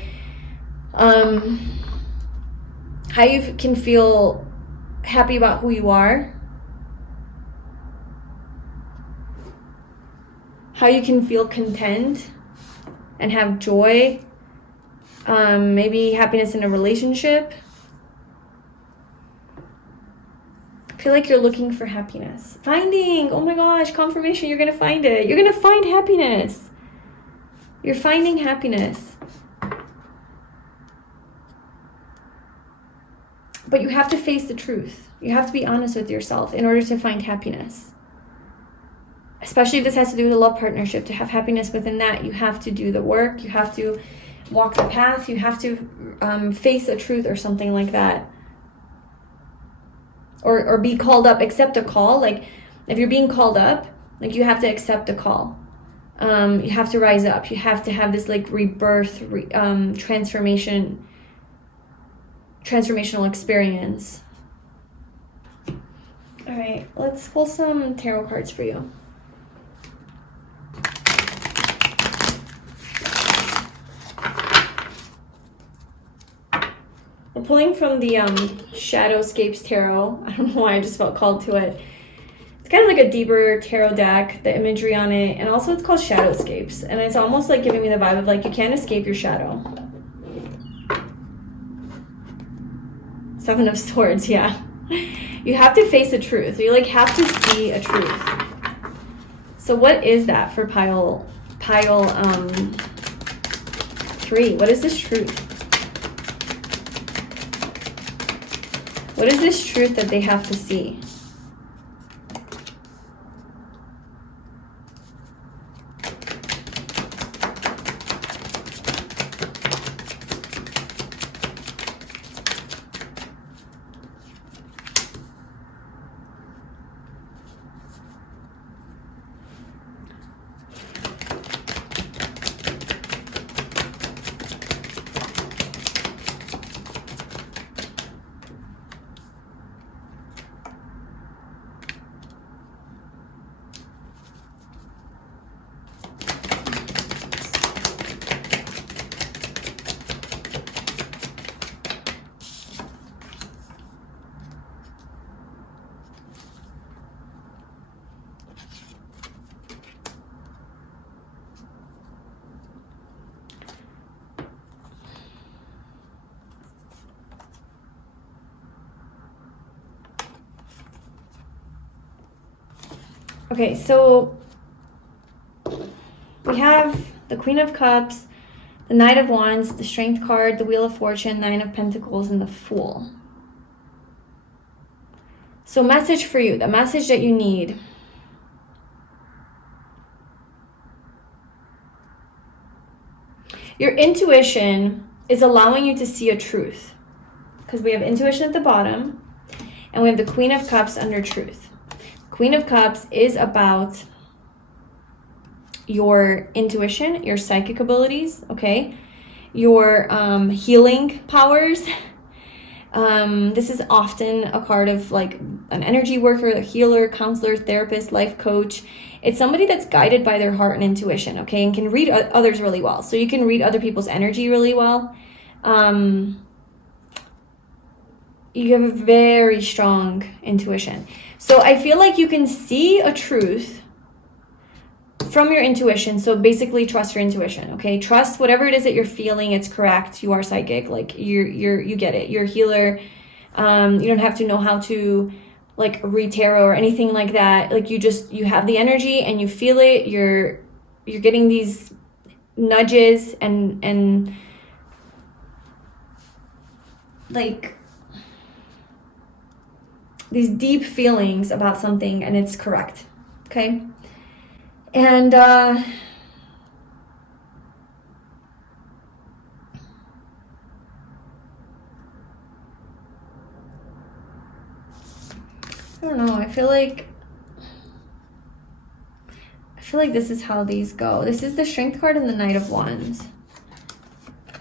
how you can feel happy about who you are. How you can feel content and have joy. Maybe happiness in a relationship. I feel like you're looking for happiness. Finding, oh my gosh, confirmation, you're going to find it. You're going to find happiness. You're finding happiness. But you have to face the truth. You have to be honest with yourself in order to find happiness. Especially if this has to do with a love partnership. To have happiness within that, you have to do the work. You have to walk the path. You have to face a truth or something like that. Or be called up, accept a call. Like, if you're being called up, like, you have to accept the call. You have to rise up. You have to have this like rebirth, transformational experience. All right, let's pull some tarot cards for you. We're pulling from the Shadowscapes Tarot. I don't know why I just felt called to it. It's kind of like a deeper tarot deck, the imagery on it, and also it's called Shadowscapes. And it's almost like giving me the vibe of like, you can't escape your shadow. 7 of Swords, yeah. You have to face the truth. You like have to see a truth. So what is that for pile 3? What is this truth? What is this truth that they have to see? Okay, so we have the Queen of Cups, the the Knight of Wands, the Strength card, the Wheel of Fortune, Nine of Pentacles, and the Fool. So message for you, the message that you need. Your intuition is allowing you to see a truth, because we have intuition at the bottom and we have the Queen of Cups under truth. Queen of Cups is about your intuition, your psychic abilities, okay? Your healing powers. This is often a card of like an energy worker, a healer, counselor, therapist, life coach. It's somebody that's guided by their heart and intuition, okay, and can read others really well. So you can read other people's energy really well. You have a very strong intuition. So I feel like you can see a truth from your intuition. So basically trust your intuition, okay? Trust whatever it is that you're feeling, it's correct. You are psychic, like you get it. You're a healer. You don't have to know how to like read tarot or anything like that. Like you have the energy and you feel it. You're getting these nudges and like these deep feelings about something, and it's correct, okay? And I don't know, I feel like this is how these go. This is the Strength card and the Knight of Wands.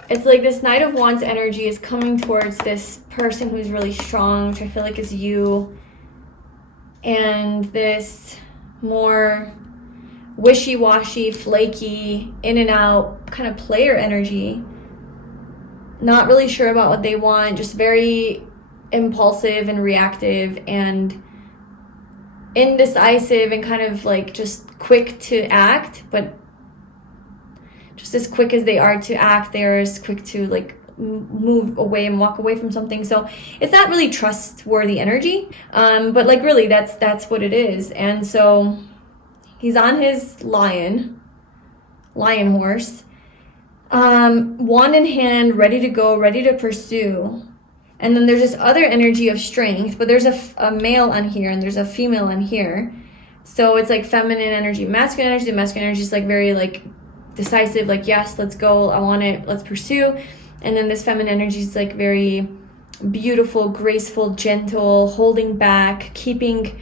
It's like this Knight of Wands energy is coming towards this person who's really strong, which I feel like is you. And this more wishy-washy, flaky, in and out kind of player energy. Not really sure about what they want, just very impulsive and reactive and indecisive and kind of like just quick to act, but just as quick as they are to act, they're as quick to like move away and walk away from something. So it's not really trustworthy energy, but like really that's what it is. And so he's on his lion horse, wand in hand, ready to go, ready to pursue. And then there's this other energy of strength, but there's a male on here and there's a female on here. So it's like feminine energy, masculine energy. The masculine energy is like very like decisive, like yes, let's go, I want it, let's pursue. And then this feminine energy is like very beautiful, graceful, gentle, holding back, keeping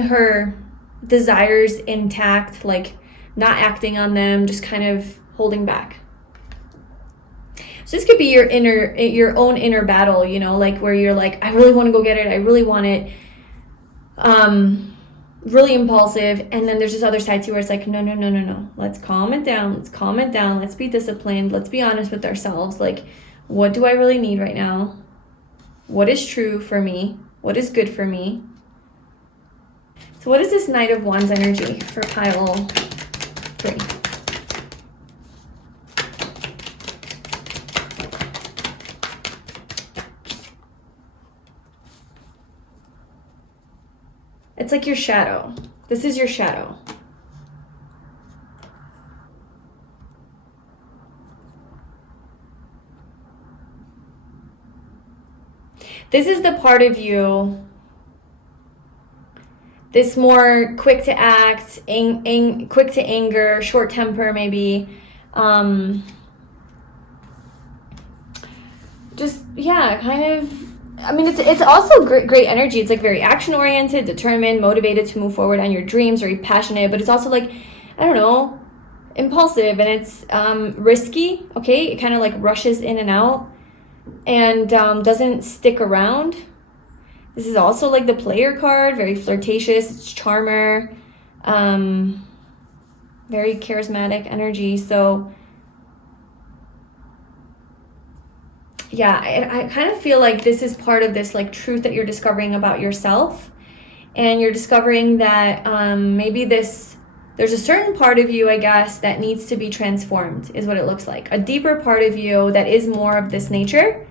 her desires intact, like not acting on them, just kind of holding back. So this could be your own inner battle, you know, like where you're like, I really want to go get it, I really want it, really impulsive. And then there's this other side to where it's like, no, let's calm it down, let's be disciplined, let's be honest with ourselves. Like, what do I really need right now? What is true for me? What is good for me? So what is this Knight of Wands energy for pile 3? It's like your shadow. This is your shadow. This is the part of you, this more quick to act, quick to anger, short temper maybe. Just, yeah, kind of. I mean, it's also great energy. It's like very action-oriented, determined, motivated to move forward on your dreams, very passionate, but it's also like, I don't know, impulsive, and it's risky, okay? It kind of like rushes in and out and doesn't stick around. This is also like the player card, very flirtatious, it's charmer, very charismatic energy. So yeah, I kind of feel like this is part of this like truth that you're discovering about yourself, and you're discovering that maybe there's a certain part of you, I guess, that needs to be transformed, is what it looks like. A deeper part of you that is more of this nature,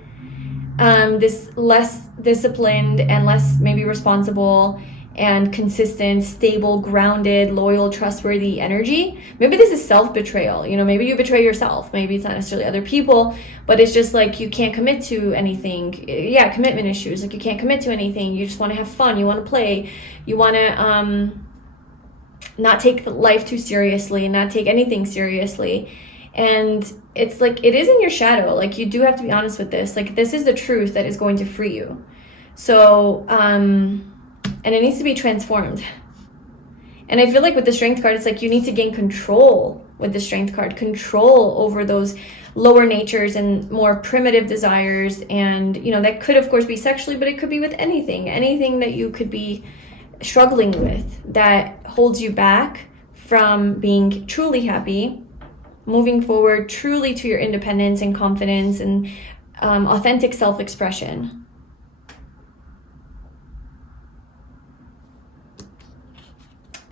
this less disciplined and less maybe responsible and consistent, stable, grounded, loyal, trustworthy energy. Maybe this is self-betrayal. You know, maybe you betray yourself. Maybe it's not necessarily other people, but it's just like you can't commit to anything. Yeah, commitment issues. Like you can't commit to anything. You just want to have fun. You want to play. You want to not take life too seriously and not take anything seriously. And it's like, it is in your shadow. Like you do have to be honest with this. Like this is the truth that is going to free you. So, and it needs to be transformed. And I feel like with the Strength card, it's like you need to gain control with the Strength card, control over those lower natures and more primitive desires. And, you know, that could, of course, be sexually, but it could be with anything that you could be struggling with that holds you back from being truly happy, moving forward truly to your independence and confidence and authentic self-expression.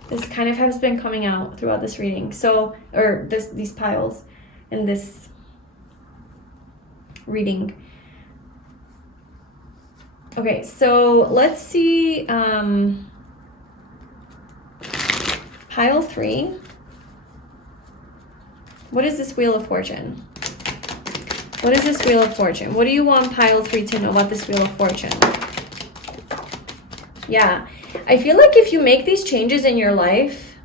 This kind of has been coming out throughout this reading. So, or these piles in this reading. Okay, so let's see pile 3. What is this Wheel of Fortune? What is this Wheel of Fortune? What do you want pile 3 to know about this Wheel of Fortune? Yeah. I feel like if you make these changes in your life,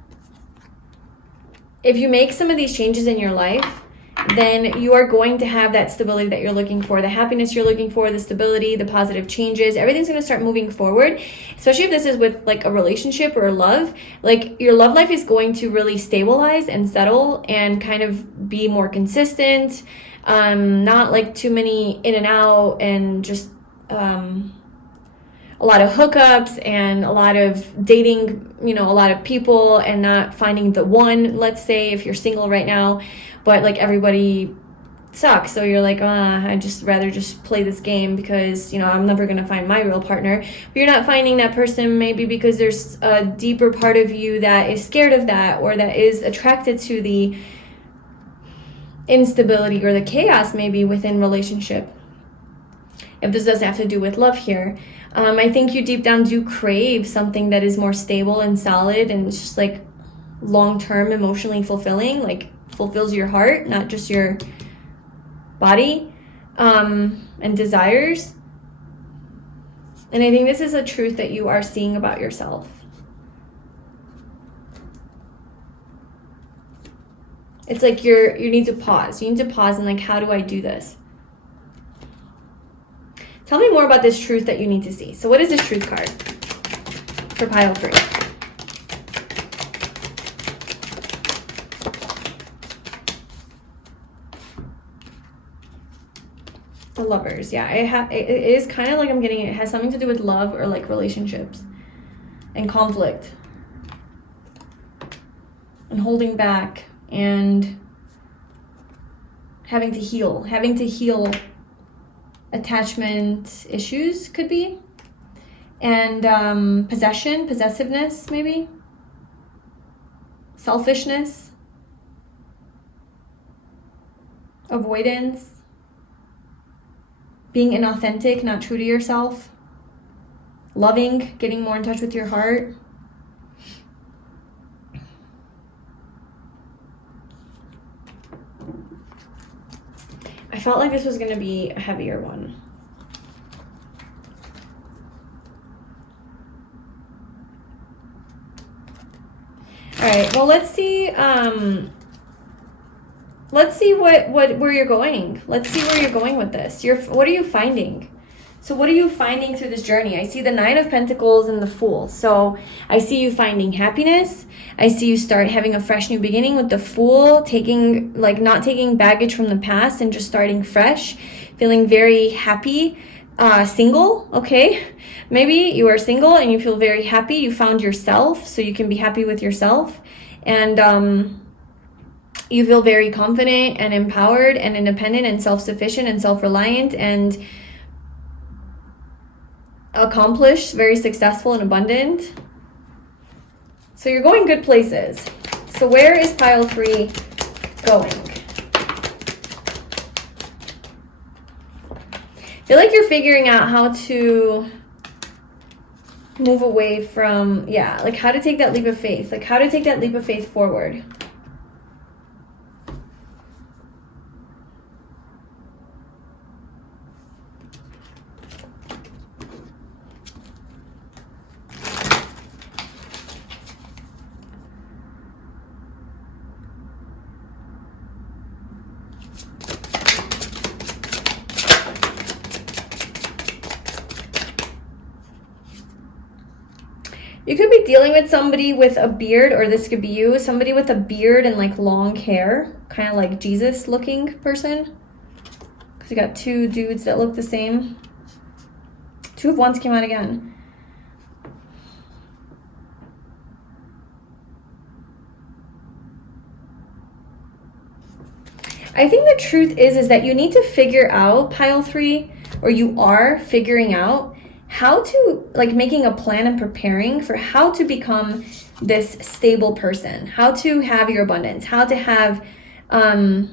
if you make some of these changes in your life, then you are going to have that stability that you're looking for, the happiness you're looking for, the stability, the positive changes. Everything's going to start moving forward, especially if this is with like a relationship or love. Like your love life is going to really stabilize and settle and kind of be more consistent. Not like too many in and out and just a lot of hookups and a lot of dating, you know, a lot of people and not finding the one, let's say, if you're single right now, but like everybody sucks. So you're like, I'd just rather just play this game because, you know, I'm never going to find my real partner. But you're not finding that person maybe because there's a deeper part of you that is scared of that or that is attracted to the instability or the chaos maybe within relationship. If this doesn't have to do with love here. I think you deep down do crave something that is more stable and solid and just like long-term emotionally fulfilling, like fulfills your heart, not just your body, and desires. And I think this is a truth that you are seeing about yourself. It's like you need to pause. You need to pause and like, how do I do this? Tell me more about this truth that you need to see. So what is this truth card for pile 3? The Lovers. Yeah, it is kind of like I'm getting it has something to do with love or like relationships and conflict and holding back and having to heal attachment issues could be, and possessiveness maybe, selfishness, avoidance, being inauthentic, not true to yourself, loving, getting more in touch with your heart. I felt like this was going to be a heavier one. All right, well, let's see where you're going. Let's see where you're going with this. What are you finding? So what are you finding through this journey? I see the Nine of Pentacles and the Fool. So I see you finding happiness. I see you start having a fresh new beginning with the Fool, not taking baggage from the past and just starting fresh, feeling very happy, single, okay? Maybe you are single and you feel very happy. You found yourself, so you can be happy with yourself. And you feel very confident and empowered and independent and self-sufficient and self-reliant and accomplished, very successful and abundant. So you're going good places. So where is pile 3 going? I feel like you're figuring out how to move away from, yeah, like how to take that leap of faith, like how to take that leap of faith forward. You could be dealing with somebody with a beard, or this could be you, somebody with a beard and like long hair, kind of like Jesus looking person. Because you got two dudes that look the same. Two of Wands came out again. I think the truth is that you need to figure out, pile 3, or you are figuring out how to, like, making a plan and preparing for how to become this stable person, how to have your abundance, how to have kind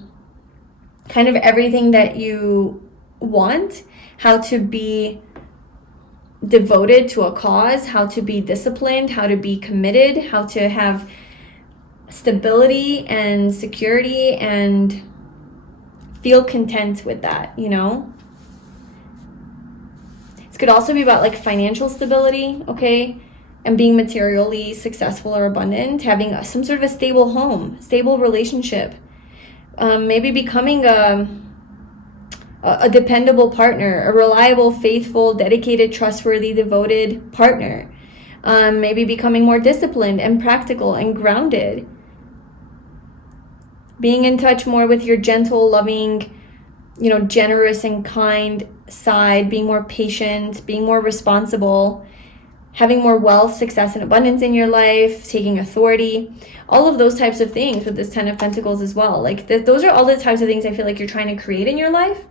of everything that you want, how to be devoted to a cause, how to be disciplined, how to be committed, how to have stability and security and feel content with that, you know? It could also be about like financial stability, okay? And being materially successful or abundant, having some sort of a stable home, stable relationship. Maybe becoming a dependable partner, a reliable, faithful, dedicated, trustworthy, devoted partner. Maybe becoming more disciplined and practical and grounded. Being in touch more with your gentle, loving, you know, generous and kind side, being more patient, being more responsible, having more wealth, success, and abundance in your life, taking authority, all of those types of things with this 10 of Pentacles as well. Like those are all the types of things I feel like you're trying to create in your life.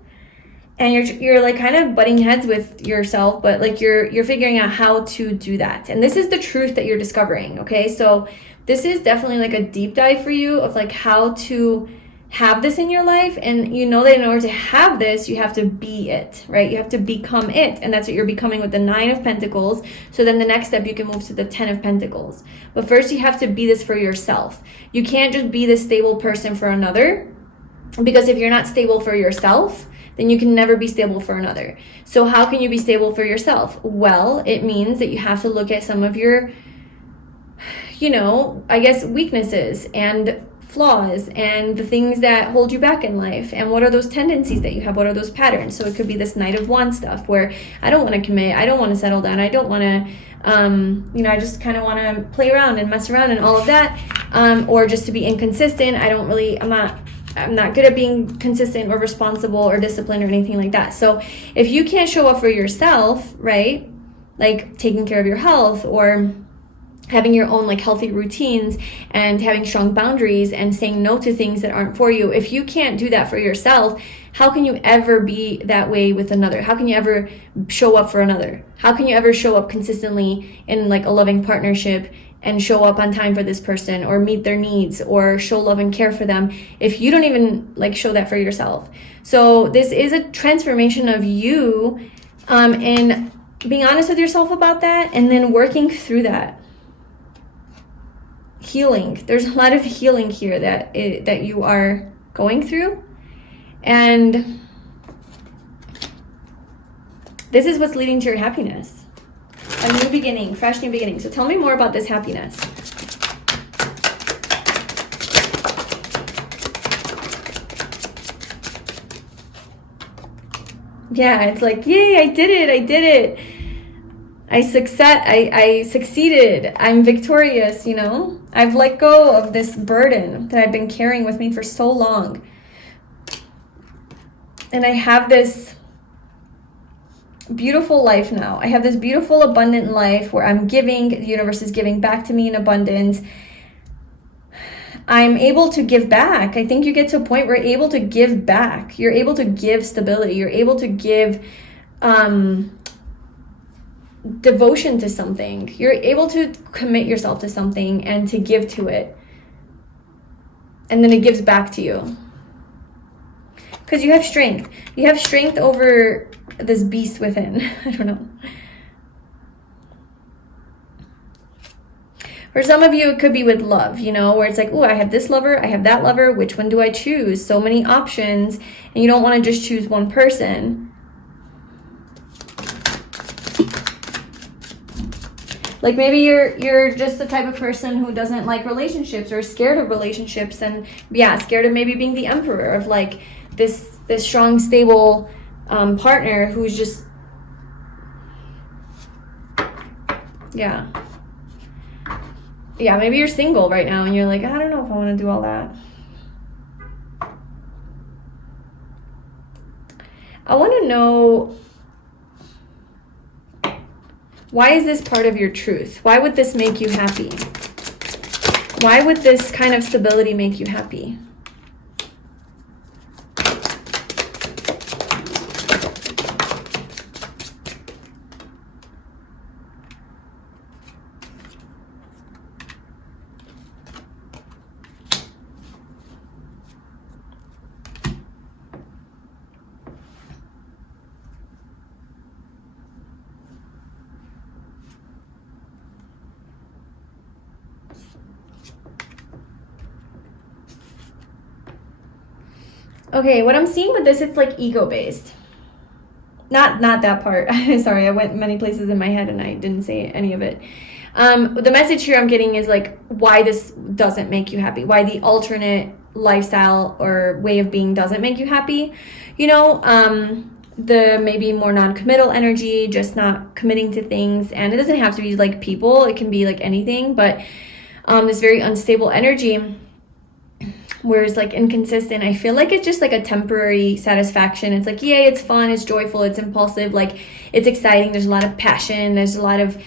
And you're like kind of butting heads with yourself, but like you're figuring out how to do that. And this is the truth that you're discovering, okay? So this is definitely like a deep dive for you of like how to have this in your life. And you know that in order to have this, you have to be it, right? You have to become it. And that's what you're becoming with the 9 of Pentacles. So then the next step, you can move to the 10 of Pentacles. But first you have to be this for yourself. You can't just be this stable person for another, because if you're not stable for yourself, then you can never be stable for another. So how can you be stable for yourself? Well, it means that you have to look at some of your, you know, I guess weaknesses and flaws and the things that hold you back in life, and what are those tendencies that you have, what are those patterns. So it could be this Knight of Wands stuff where I don't want to commit, I don't want to settle down, I don't want to you know, I just kind of want to play around and mess around and all of that, or just to be inconsistent. I'm not good at being consistent or responsible or disciplined or anything like that. So if you can't show up for yourself, right, like taking care of your health or having your own like healthy routines and having strong boundaries and saying no to things that aren't for you, if you can't do that for yourself, how can you ever be that way with another? How can you ever show up for another? How can you ever show up consistently in like a loving partnership and show up on time for this person or meet their needs or show love and care for them if you don't even like show that for yourself? So this is a transformation of you and being honest with yourself about that, and then working through that. Healing. There's a lot of healing here that you are going through, and this is what's leading to your happiness. A new beginning, fresh new beginning. So tell me more about this happiness. Yeah, it's like, yay, I did it. I succeeded. I'm victorious, you know? I've let go of this burden that I've been carrying with me for so long. And I have this beautiful life now. I have this beautiful, abundant life where I'm giving, the universe is giving back to me in abundance. I'm able to give back. I think you get to a point where you're able to give back. You're able to give stability. You're able to give devotion to something. You're able to commit yourself to something and to give to it. And then it gives back to you. Because you have strength. You have strength over this beast within. I don't know. For some of you, it could be with love, you know, where it's like, oh, I have this lover, I have that lover, which one do I choose? So many options, and you don't want to just choose one person. Like maybe you're just the type of person who doesn't like relationships or is scared of relationships, and yeah, scared of maybe being the emperor of like this strong, stable partner who's just, yeah, maybe you're single right now and you're like, I don't know if I want to do all that. I want to know, why is this part of your truth? Why would this make you happy? Why would this kind of stability make you happy? Okay, what I'm seeing with this, it's like ego-based. Not that part. Sorry, I went many places in my head and I didn't say any of it. The message here I'm getting is like why this doesn't make you happy. Why the alternate lifestyle or way of being doesn't make you happy. You know, the maybe more non-committal energy, just not committing to things. And it doesn't have to be like people. It can be like anything. But this very unstable energy, where it's like inconsistent. I feel like it's just like a temporary satisfaction. It's like, yay, it's fun, it's joyful, it's impulsive, like it's exciting. There's a lot of passion. There's a lot of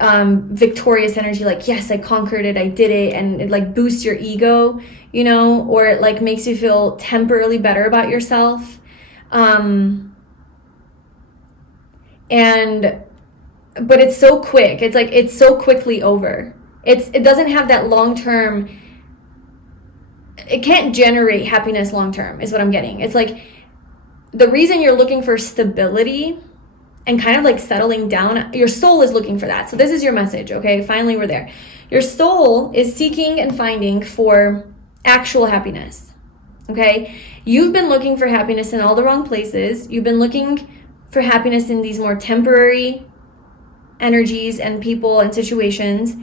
victorious energy. Like, yes, I conquered it, I did it. And it like boosts your ego, you know, or it like makes you feel temporarily better about yourself. But it's so quick. It's like, it's so quickly over. It doesn't have that long-term, it can't generate happiness long-term is what I'm getting. It's like the reason you're looking for stability and kind of like settling down, your soul is looking for that. So this is your message, okay? Finally, we're there. Your soul is seeking and finding for actual happiness, okay? You've been looking for happiness in all the wrong places. You've been looking for happiness in these more temporary energies and people and situations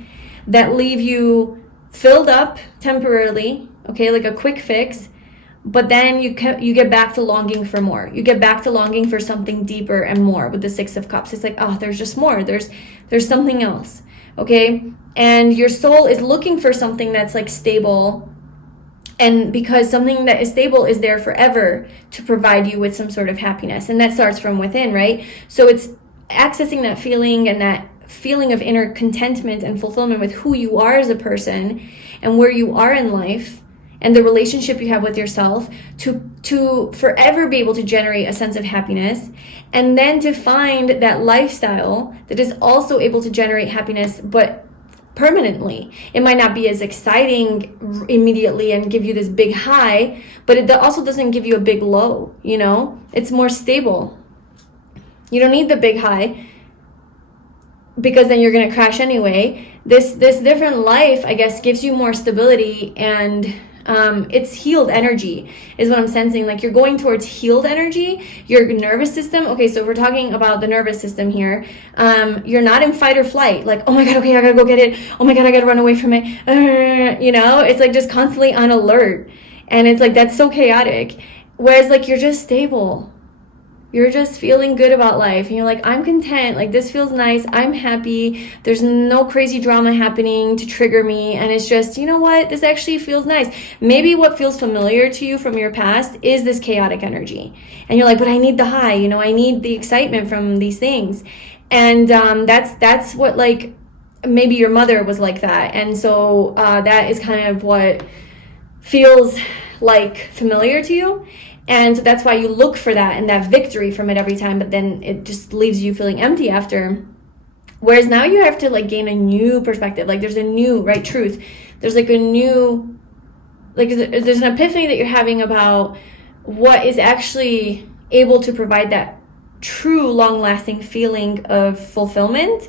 that leave you filled up temporarily, okay, like a quick fix, but then you get back to longing for more. You get back to longing for something deeper and more with the Six of Cups. It's like, oh, there's just more. There's something else, okay? And your soul is looking for something that's like stable, and because something that is stable is there forever to provide you with some sort of happiness, and that starts from within, right? So it's accessing that feeling and that feeling of inner contentment and fulfillment with who you are as a person and where you are in life, and the relationship you have with yourself to forever be able to generate a sense of happiness, and then to find that lifestyle that is also able to generate happiness, but permanently. It might not be as exciting immediately and give you this big high, but it also doesn't give you a big low, you know? It's more stable. You don't need the big high, because then you're going to crash anyway. This different life, I guess, gives you more stability, and it's healed energy is what I'm sensing. Like you're going towards healed energy. Your nervous system, okay, so if we're talking about the nervous system here, you're not in fight or flight, like, oh my god, okay, I gotta go get it, oh my god, I gotta run away from it, you know, it's like just constantly on alert, and it's like that's so chaotic. Whereas like you're just stable, you're just feeling good about life, and you're like, I'm content, like this feels nice, I'm happy, there's no crazy drama happening to trigger me, and it's just, you know what, this actually feels nice. Maybe what feels familiar to you from your past is this chaotic energy, and you're like, but I need the high, you know, I need the excitement from these things. And that's what, like, maybe your mother was like that, and so that is kind of what feels like familiar to you. And so that's why you look for that and that victory from it every time, but then it just leaves you feeling empty after. Whereas now you have to like gain a new perspective. Like there's a new, right, truth. There's like a new, like there's an epiphany that you're having about what is actually able to provide that true long-lasting feeling of fulfillment.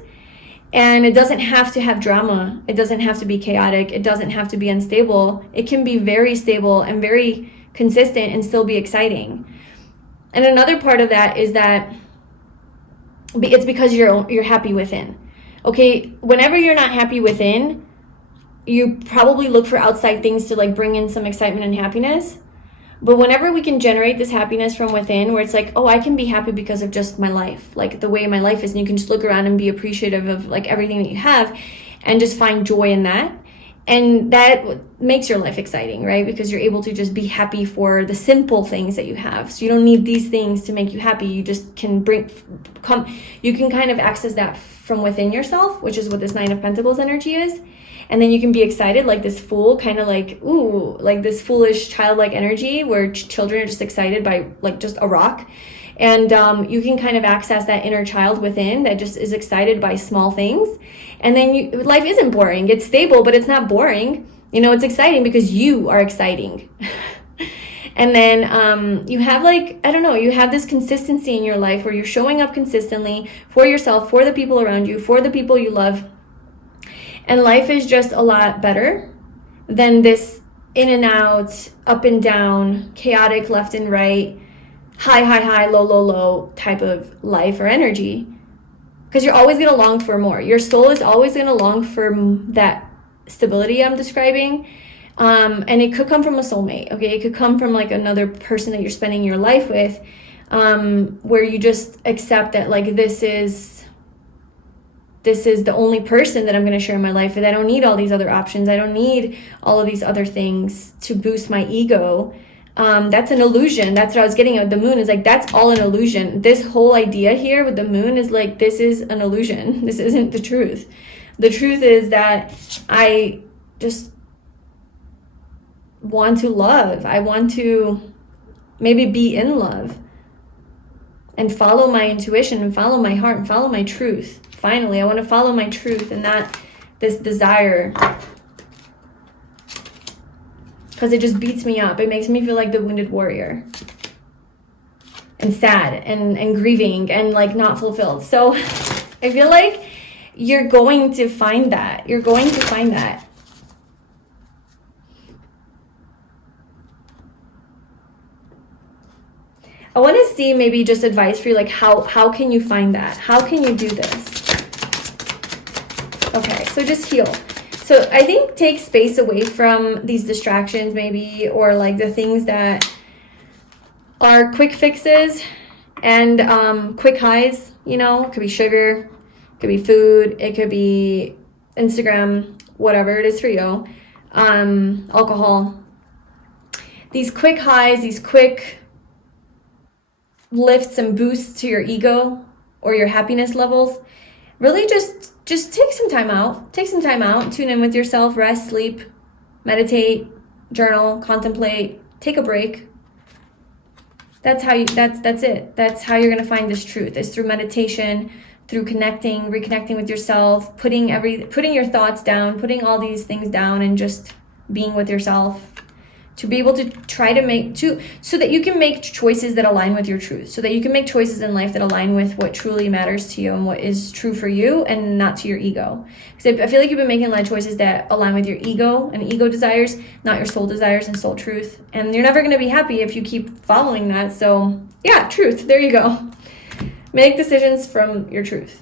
And it doesn't have to have drama. It doesn't have to be chaotic. It doesn't have to be unstable. It can be very stable and very consistent and still be exciting. And another part of that is that it's because you're happy within. Okay, whenever you're not happy within, you probably look for outside things to like bring in some excitement and happiness. But whenever we can generate this happiness from within, where it's like, oh, I can be happy because of just my life, like the way my life is, and you can just look around and be appreciative of like everything that you have and just find joy in that. And that makes your life exciting, right? Because you're able to just be happy for the simple things that you have. So you don't need these things to make you happy. You just can you can kind of access that from within yourself, which is what this Nine of Pentacles energy is. And then you can be excited like this fool, kind of like, ooh, like this foolish childlike energy where children are just excited by like just a rock. And you can kind of access that inner child within that just is excited by small things. And then life isn't boring. It's stable, but it's not boring. You know, it's exciting because you are exciting. And then you have like, I don't know, you have this consistency in your life where you're showing up consistently for yourself, for the people around you, for the people you love. And life is just a lot better than this in and out, up and down, chaotic left and right, high, low type of life or energy. Because you're always going to long for more. Your soul is always going to long for that stability I'm describing. And it could come from a soulmate, okay? It could come from like another person that you're spending your life with, where you just accept that like this is the only person that I'm going to share my life with. I don't need all these other options. I don't need all of these other things to boost my ego. That's an illusion. That's what I was getting at. The moon is like, that's all an illusion. This whole idea here with the moon is like, this is an illusion. This isn't the truth. The truth is that I just want to love. I want to maybe be in love and follow my intuition and follow my heart and follow my truth. Finally, I want to follow my truth and not this desire, because it just beats me up. It makes me feel like the wounded warrior and sad and grieving and like not fulfilled. So I feel like you're going to find that. You're going to find that. I want to see maybe just advice for you, like how can you find that? How can you do this? Okay, so just heal. So I think take space away from these distractions maybe, or like the things that are quick fixes and quick highs, you know. It could be sugar, it could be food, it could be Instagram, whatever it is for you, alcohol. These quick highs, these quick lifts and boosts to your ego or your happiness levels, really just take some time out. Take some time out, tune in with yourself, rest, sleep, meditate, journal, contemplate, take a break. That's how you, that's it. That's how you're going to find this truth. It's through meditation, through connecting, reconnecting with yourself, putting your thoughts down, putting all these things down and just being with yourself, to be able to try to so that you can make choices that align with your truth, so that you can make choices in life that align with what truly matters to you and what is true for you and not to your ego. Because I feel like you've been making a lot of choices that align with your ego and ego desires, not your soul desires and soul truth. And you're never going to be happy if you keep following that. So yeah, truth. There you go. Make decisions from your truth.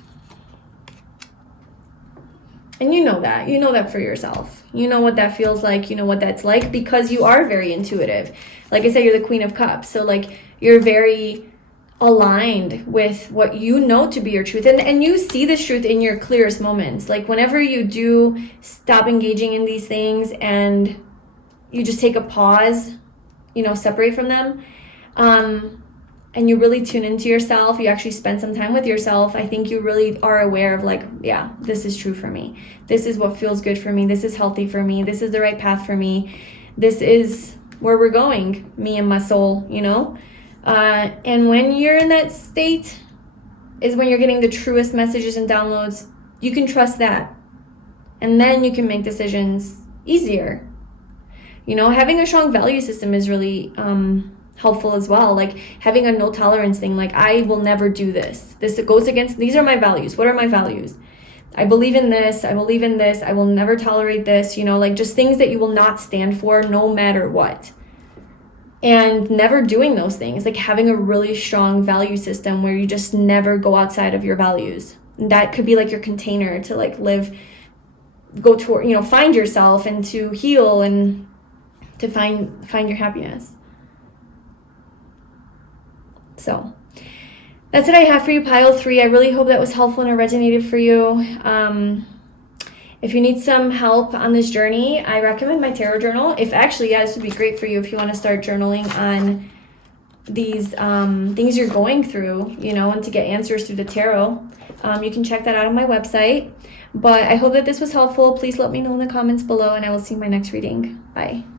And you know that for yourself. You know what that feels like. You know what that's like because you are very intuitive. Like I said, you're the Queen of Cups. So like you're very aligned with what you know to be your truth. And you see this truth in your clearest moments. Like whenever you do stop engaging in these things and you just take a pause, separate from them, and you really tune into yourself, you actually spend some time with yourself, I think you really are aware of like, yeah, this is true for me. This is what feels good for me. This is healthy for me. This is the right path for me. This is where we're going, me and my soul, And when you're in that state is when you're getting the truest messages and downloads. You can trust that. And then you can make decisions easier. Having a strong value system is really helpful as well. Like having a no tolerance thing, like I will never do this. This goes against, these are my values. What are my values? I believe in this, I believe in this, I will never tolerate this, you know, like just things that you will not stand for no matter what. And never doing those things, like having a really strong value system where you just never go outside of your values. And that could be like your container to like live, go toward, you know, find yourself and to heal and to find your happiness. So that's what I have for you, pile 3. I really hope that was helpful and it resonated for you. If you need some help on this journey, I recommend my tarot journal. If actually, yeah, this would be great for you if you want to start journaling on these things you're going through, you know, and to get answers through the tarot. You can check that out on my website. But I hope that this was helpful. Please let me know in the comments below, and I will see you in my next reading. Bye.